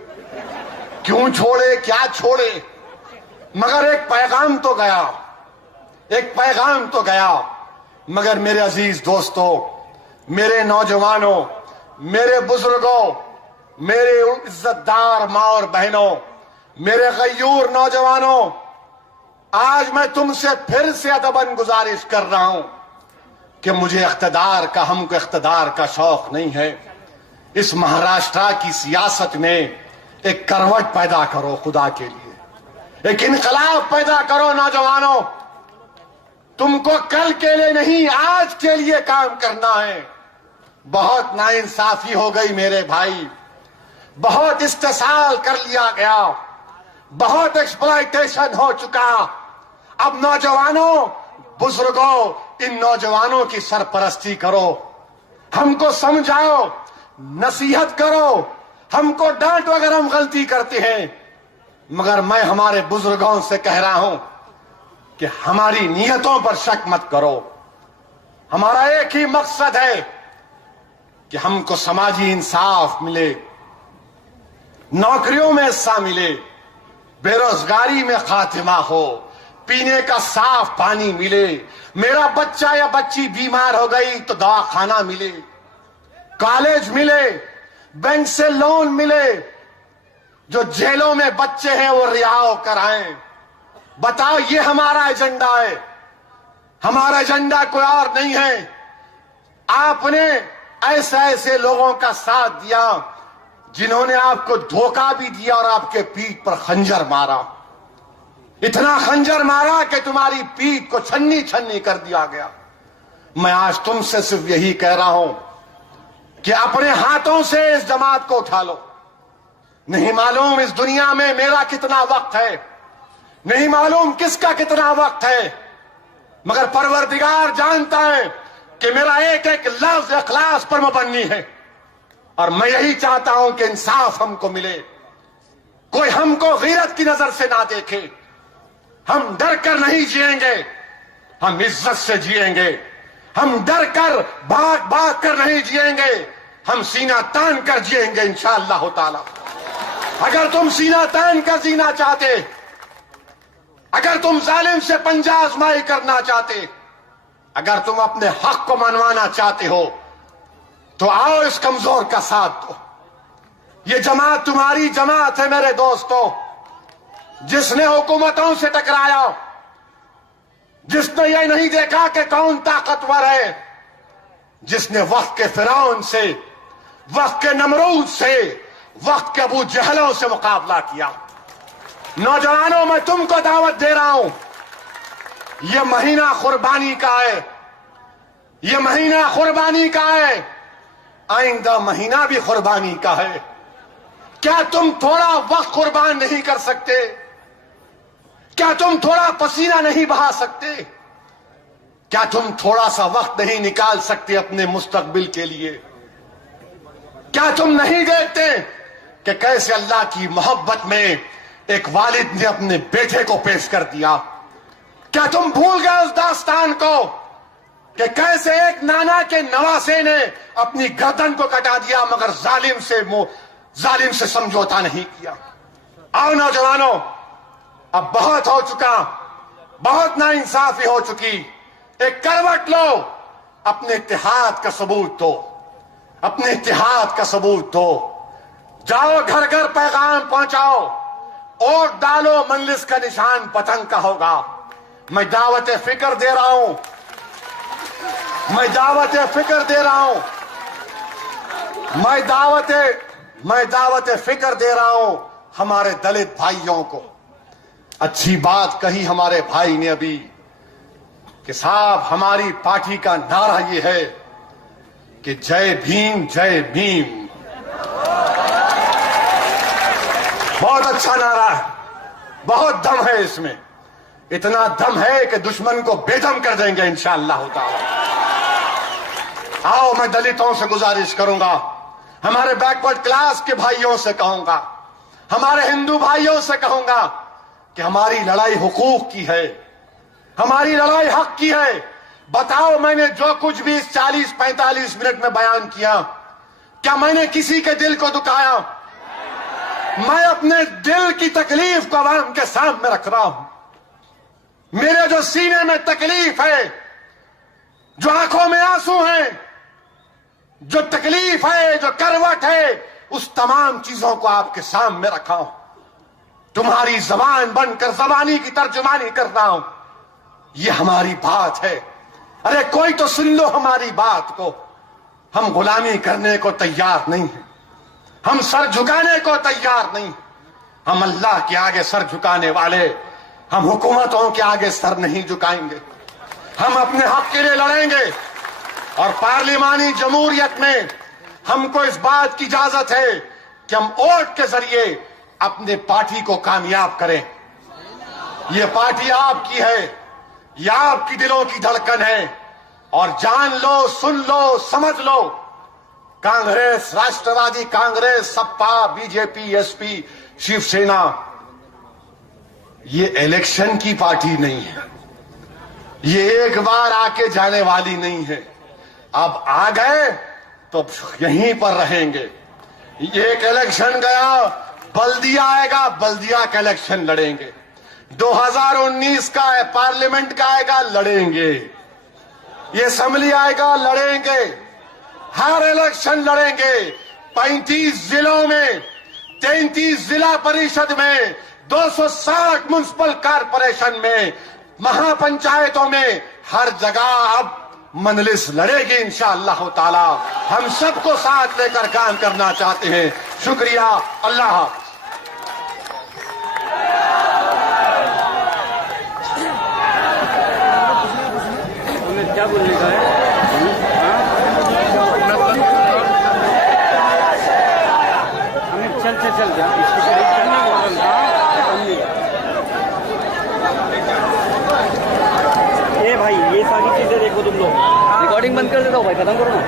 क्यों छोड़े, क्या छोड़े, मगर एक पैगाम तो गया, एक पैगाम तो गया। मगर मेरे अजीज दोस्तों, मेरे नौजवानों, मेरे बुजुर्गों, मेरे इज्जतदार माँ और बहनों, मेरे गयूर नौजवानों, आज मैं तुमसे फिर से अदबन गुजारिश कर रहा हूं कि मुझे इख्तिदार का, हमको इख्तिदार का शौक नहीं है। इस महाराष्ट्र की सियासत में एक करवट पैदा करो खुदा के लिए, एक इनकलाब पैदा करो नौजवानों। तुमको कल के लिए नहीं, आज के लिए काम करना है। बहुत नाइंसाफी हो गई मेरे भाई, बहुत इस्तेसाल कर लिया गया, बहुत एक्सप्लॉयटेशन हो चुका। अब नौजवानों, बुजुर्गों, इन नौजवानों की सरपरस्ती करो, हमको समझाओ, नसीहत करो, हमको डांटो अगर हम गलती करते हैं। मगर मैं हमारे बुजुर्गों से कह रहा हूं कि हमारी नियतों पर शक मत करो। हमारा एक ही मकसद है कि हमको समाजी इंसाफ मिले, नौकरियों में हिस्सा मिले, बेरोजगारी में खात्मा हो, पीने का साफ पानी मिले, मेरा बच्चा या बच्ची बीमार हो गई तो दवाखाना मिले, कॉलेज मिले, बैंक से लोन मिले, जो जेलों में बच्चे हैं वो रिहा कराएं। बताओ, ये हमारा एजेंडा है, हमारा एजेंडा कोई और नहीं है। आपने ऐसे ऐसे लोगों का साथ दिया जिन्होंने आपको धोखा भी दिया और आपके पीठ पर खंजर मारा, इतना खंजर मारा कि तुम्हारी पीठ को छन्नी छन्नी कर दिया गया। मैं आज तुमसे सिर्फ यही कह रहा हूं कि अपने हाथों से इस जमात को उठा लो। नहीं मालूम इस दुनिया में मेरा कितना वक्त है, नहीं मालूम किसका कितना वक्त है, मगर परवरदिगार जानता है कि मेरा एक एक लफ्ज इखलास पर मबनी है। और मैं यही चाहता हूं कि इंसाफ हमको मिले, कोई हमको गैरत की नजर से ना देखे। हम डर कर नहीं जिएंगे, हम इज्जत से जिएंगे। हम डर कर भाग भाग कर नहीं जिएंगे, हम सीना तान कर जिएंगे इंशाअल्लाह ताला। अगर तुम सीना तान कर जीना चाहते, अगर तुम जालिम से पंजा आजमाई करना चाहते, अगर तुम अपने हक को मनवाना चाहते हो, तो आओ इस कमजोर का साथ दो। ये जमात तुम्हारी जमात है मेरे दोस्तों, जिसने हुकूमतों से टकराया, जिसने ये नहीं देखा कि कौन ताकतवर है, जिसने वक्त के फिरौन से, वक्त के नमरूद से, वक्त के अबू जहलों से मुकाबला किया। नौजवानों, मैं तुमको दावत दे रहा हूं, यह महीना कुर्बानी का है, यह महीना कुर्बानी का है, आइंदा महीना भी कुर्बानी का है। क्या तुम थोड़ा वक्त कुर्बान नहीं कर सकते? क्या तुम थोड़ा पसीना नहीं बहा सकते? क्या तुम थोड़ा सा वक्त नहीं निकाल सकते अपने मुस्तकबिल के लिए? क्या तुम नहीं देखते कि कैसे अल्लाह की मोहब्बत में एक वालिद ने अपने बेटे को पेश कर दिया? क्या तुम भूल गए उस दास्तान को कि कैसे एक नाना के नवासे ने अपनी गर्दन को कटा दिया मगर जालिम से समझौता नहीं किया? आओ नौजवानों, अब बहुत हो चुका, बहुत नाइंसाफी हो चुकी, एक करवट लो, अपने इत्तेहाद का सबूत दो, अपने इत्तेहाद का सबूत दो। जाओ घर घर पैगाम पहुंचाओ, वोट डालो, मंजिल का निशान पतंग का होगा। मैं दावत फिक्र दे रहा हूं, मैं दावत फिक्र दे रहा हूं, मैं दावत फिक्र दे रहा हूं हमारे दलित भाइयों को। अच्छी बात कही हमारे भाई ने अभी कि साहब, हमारी पार्टी का नारा ये है कि जय भीम जय भीम। बहुत अच्छा नारा है, बहुत दम है इसमें, इतना दम है कि दुश्मन को बेदम कर देंगे इंशाअल्लाह ताला। आओ, मैं दलितों से गुजारिश करूंगा, हमारे बैकवर्ड क्लास के भाइयों से कहूंगा, हमारे हिंदू भाइयों से कहूंगा कि हमारी लड़ाई हुकूक की है, हमारी लड़ाई हक की है। बताओ, मैंने जो कुछ भी इस 40-45 मिनट में बयान किया, क्या मैंने किसी के दिल को दुखाया? मैं अपने दिल की तकलीफ को आवाम के सामने रख रहा हूं। मेरे जो सीने में तकलीफ है, जो आंखों में आंसू हैं, जो तकलीफ है, जो करवट है, उस तमाम चीजों को आपके सामने रखा हूं। तुम्हारी जबान बनकर जबानी की तर्जुमानी कर रहा हूं। यह हमारी बात है। अरे कोई तो सुन लो हमारी बात को। हम गुलामी करने को तैयार नहीं हैं, हम सर झुकाने को तैयार नहीं। हम अल्लाह के आगे सर झुकाने वाले, हम हुकूमतों के आगे सर नहीं झुकाएंगे। हम अपने हक के लिए लड़ेंगे और पार्लिमानी जमहूरियत में हमको इस बात की इजाजत है कि हम वोट के जरिए अपने पार्टी को कामयाब करें। ये पार्टी आपकी है, यह आपकी दिलों की धड़कन है। और जान लो, सुन लो, समझ लो, कांग्रेस, राष्ट्रवादी कांग्रेस, सपा, बीजेपी, एसपी, शिवसेना, ये इलेक्शन की पार्टी नहीं है। ये एक बार आके जाने वाली नहीं है। अब आ गए तो यहीं पर रहेंगे। एक इलेक्शन गया, बल्दिया आएगा, बल्दिया का इलेक्शन लड़ेंगे। 2019 का है, पार्लियामेंट का आएगा, लड़ेंगे। ये असेंबली आएगा, लड़ेंगे। हर इलेक्शन लड़ेंगे। 35 जिलों में, 33 जिला परिषद में, 260 म्युनिसिपल कारपोरेशन में, महापंचायतों में, हर जगह अब मजलिस लड़ेगी इंशाअल्लाह ताला। हम सबको साथ लेकर काम करना चाहते हैं। शुक्रिया, अल्लाह हाफ़िज़। क्या बोलने का है? हमें चल जा। ये भाई, ये सारी चीजें देखो तुम लोग। रिकॉर्डिंग बंद कर देता हूँ भाई, खत्म करो ना।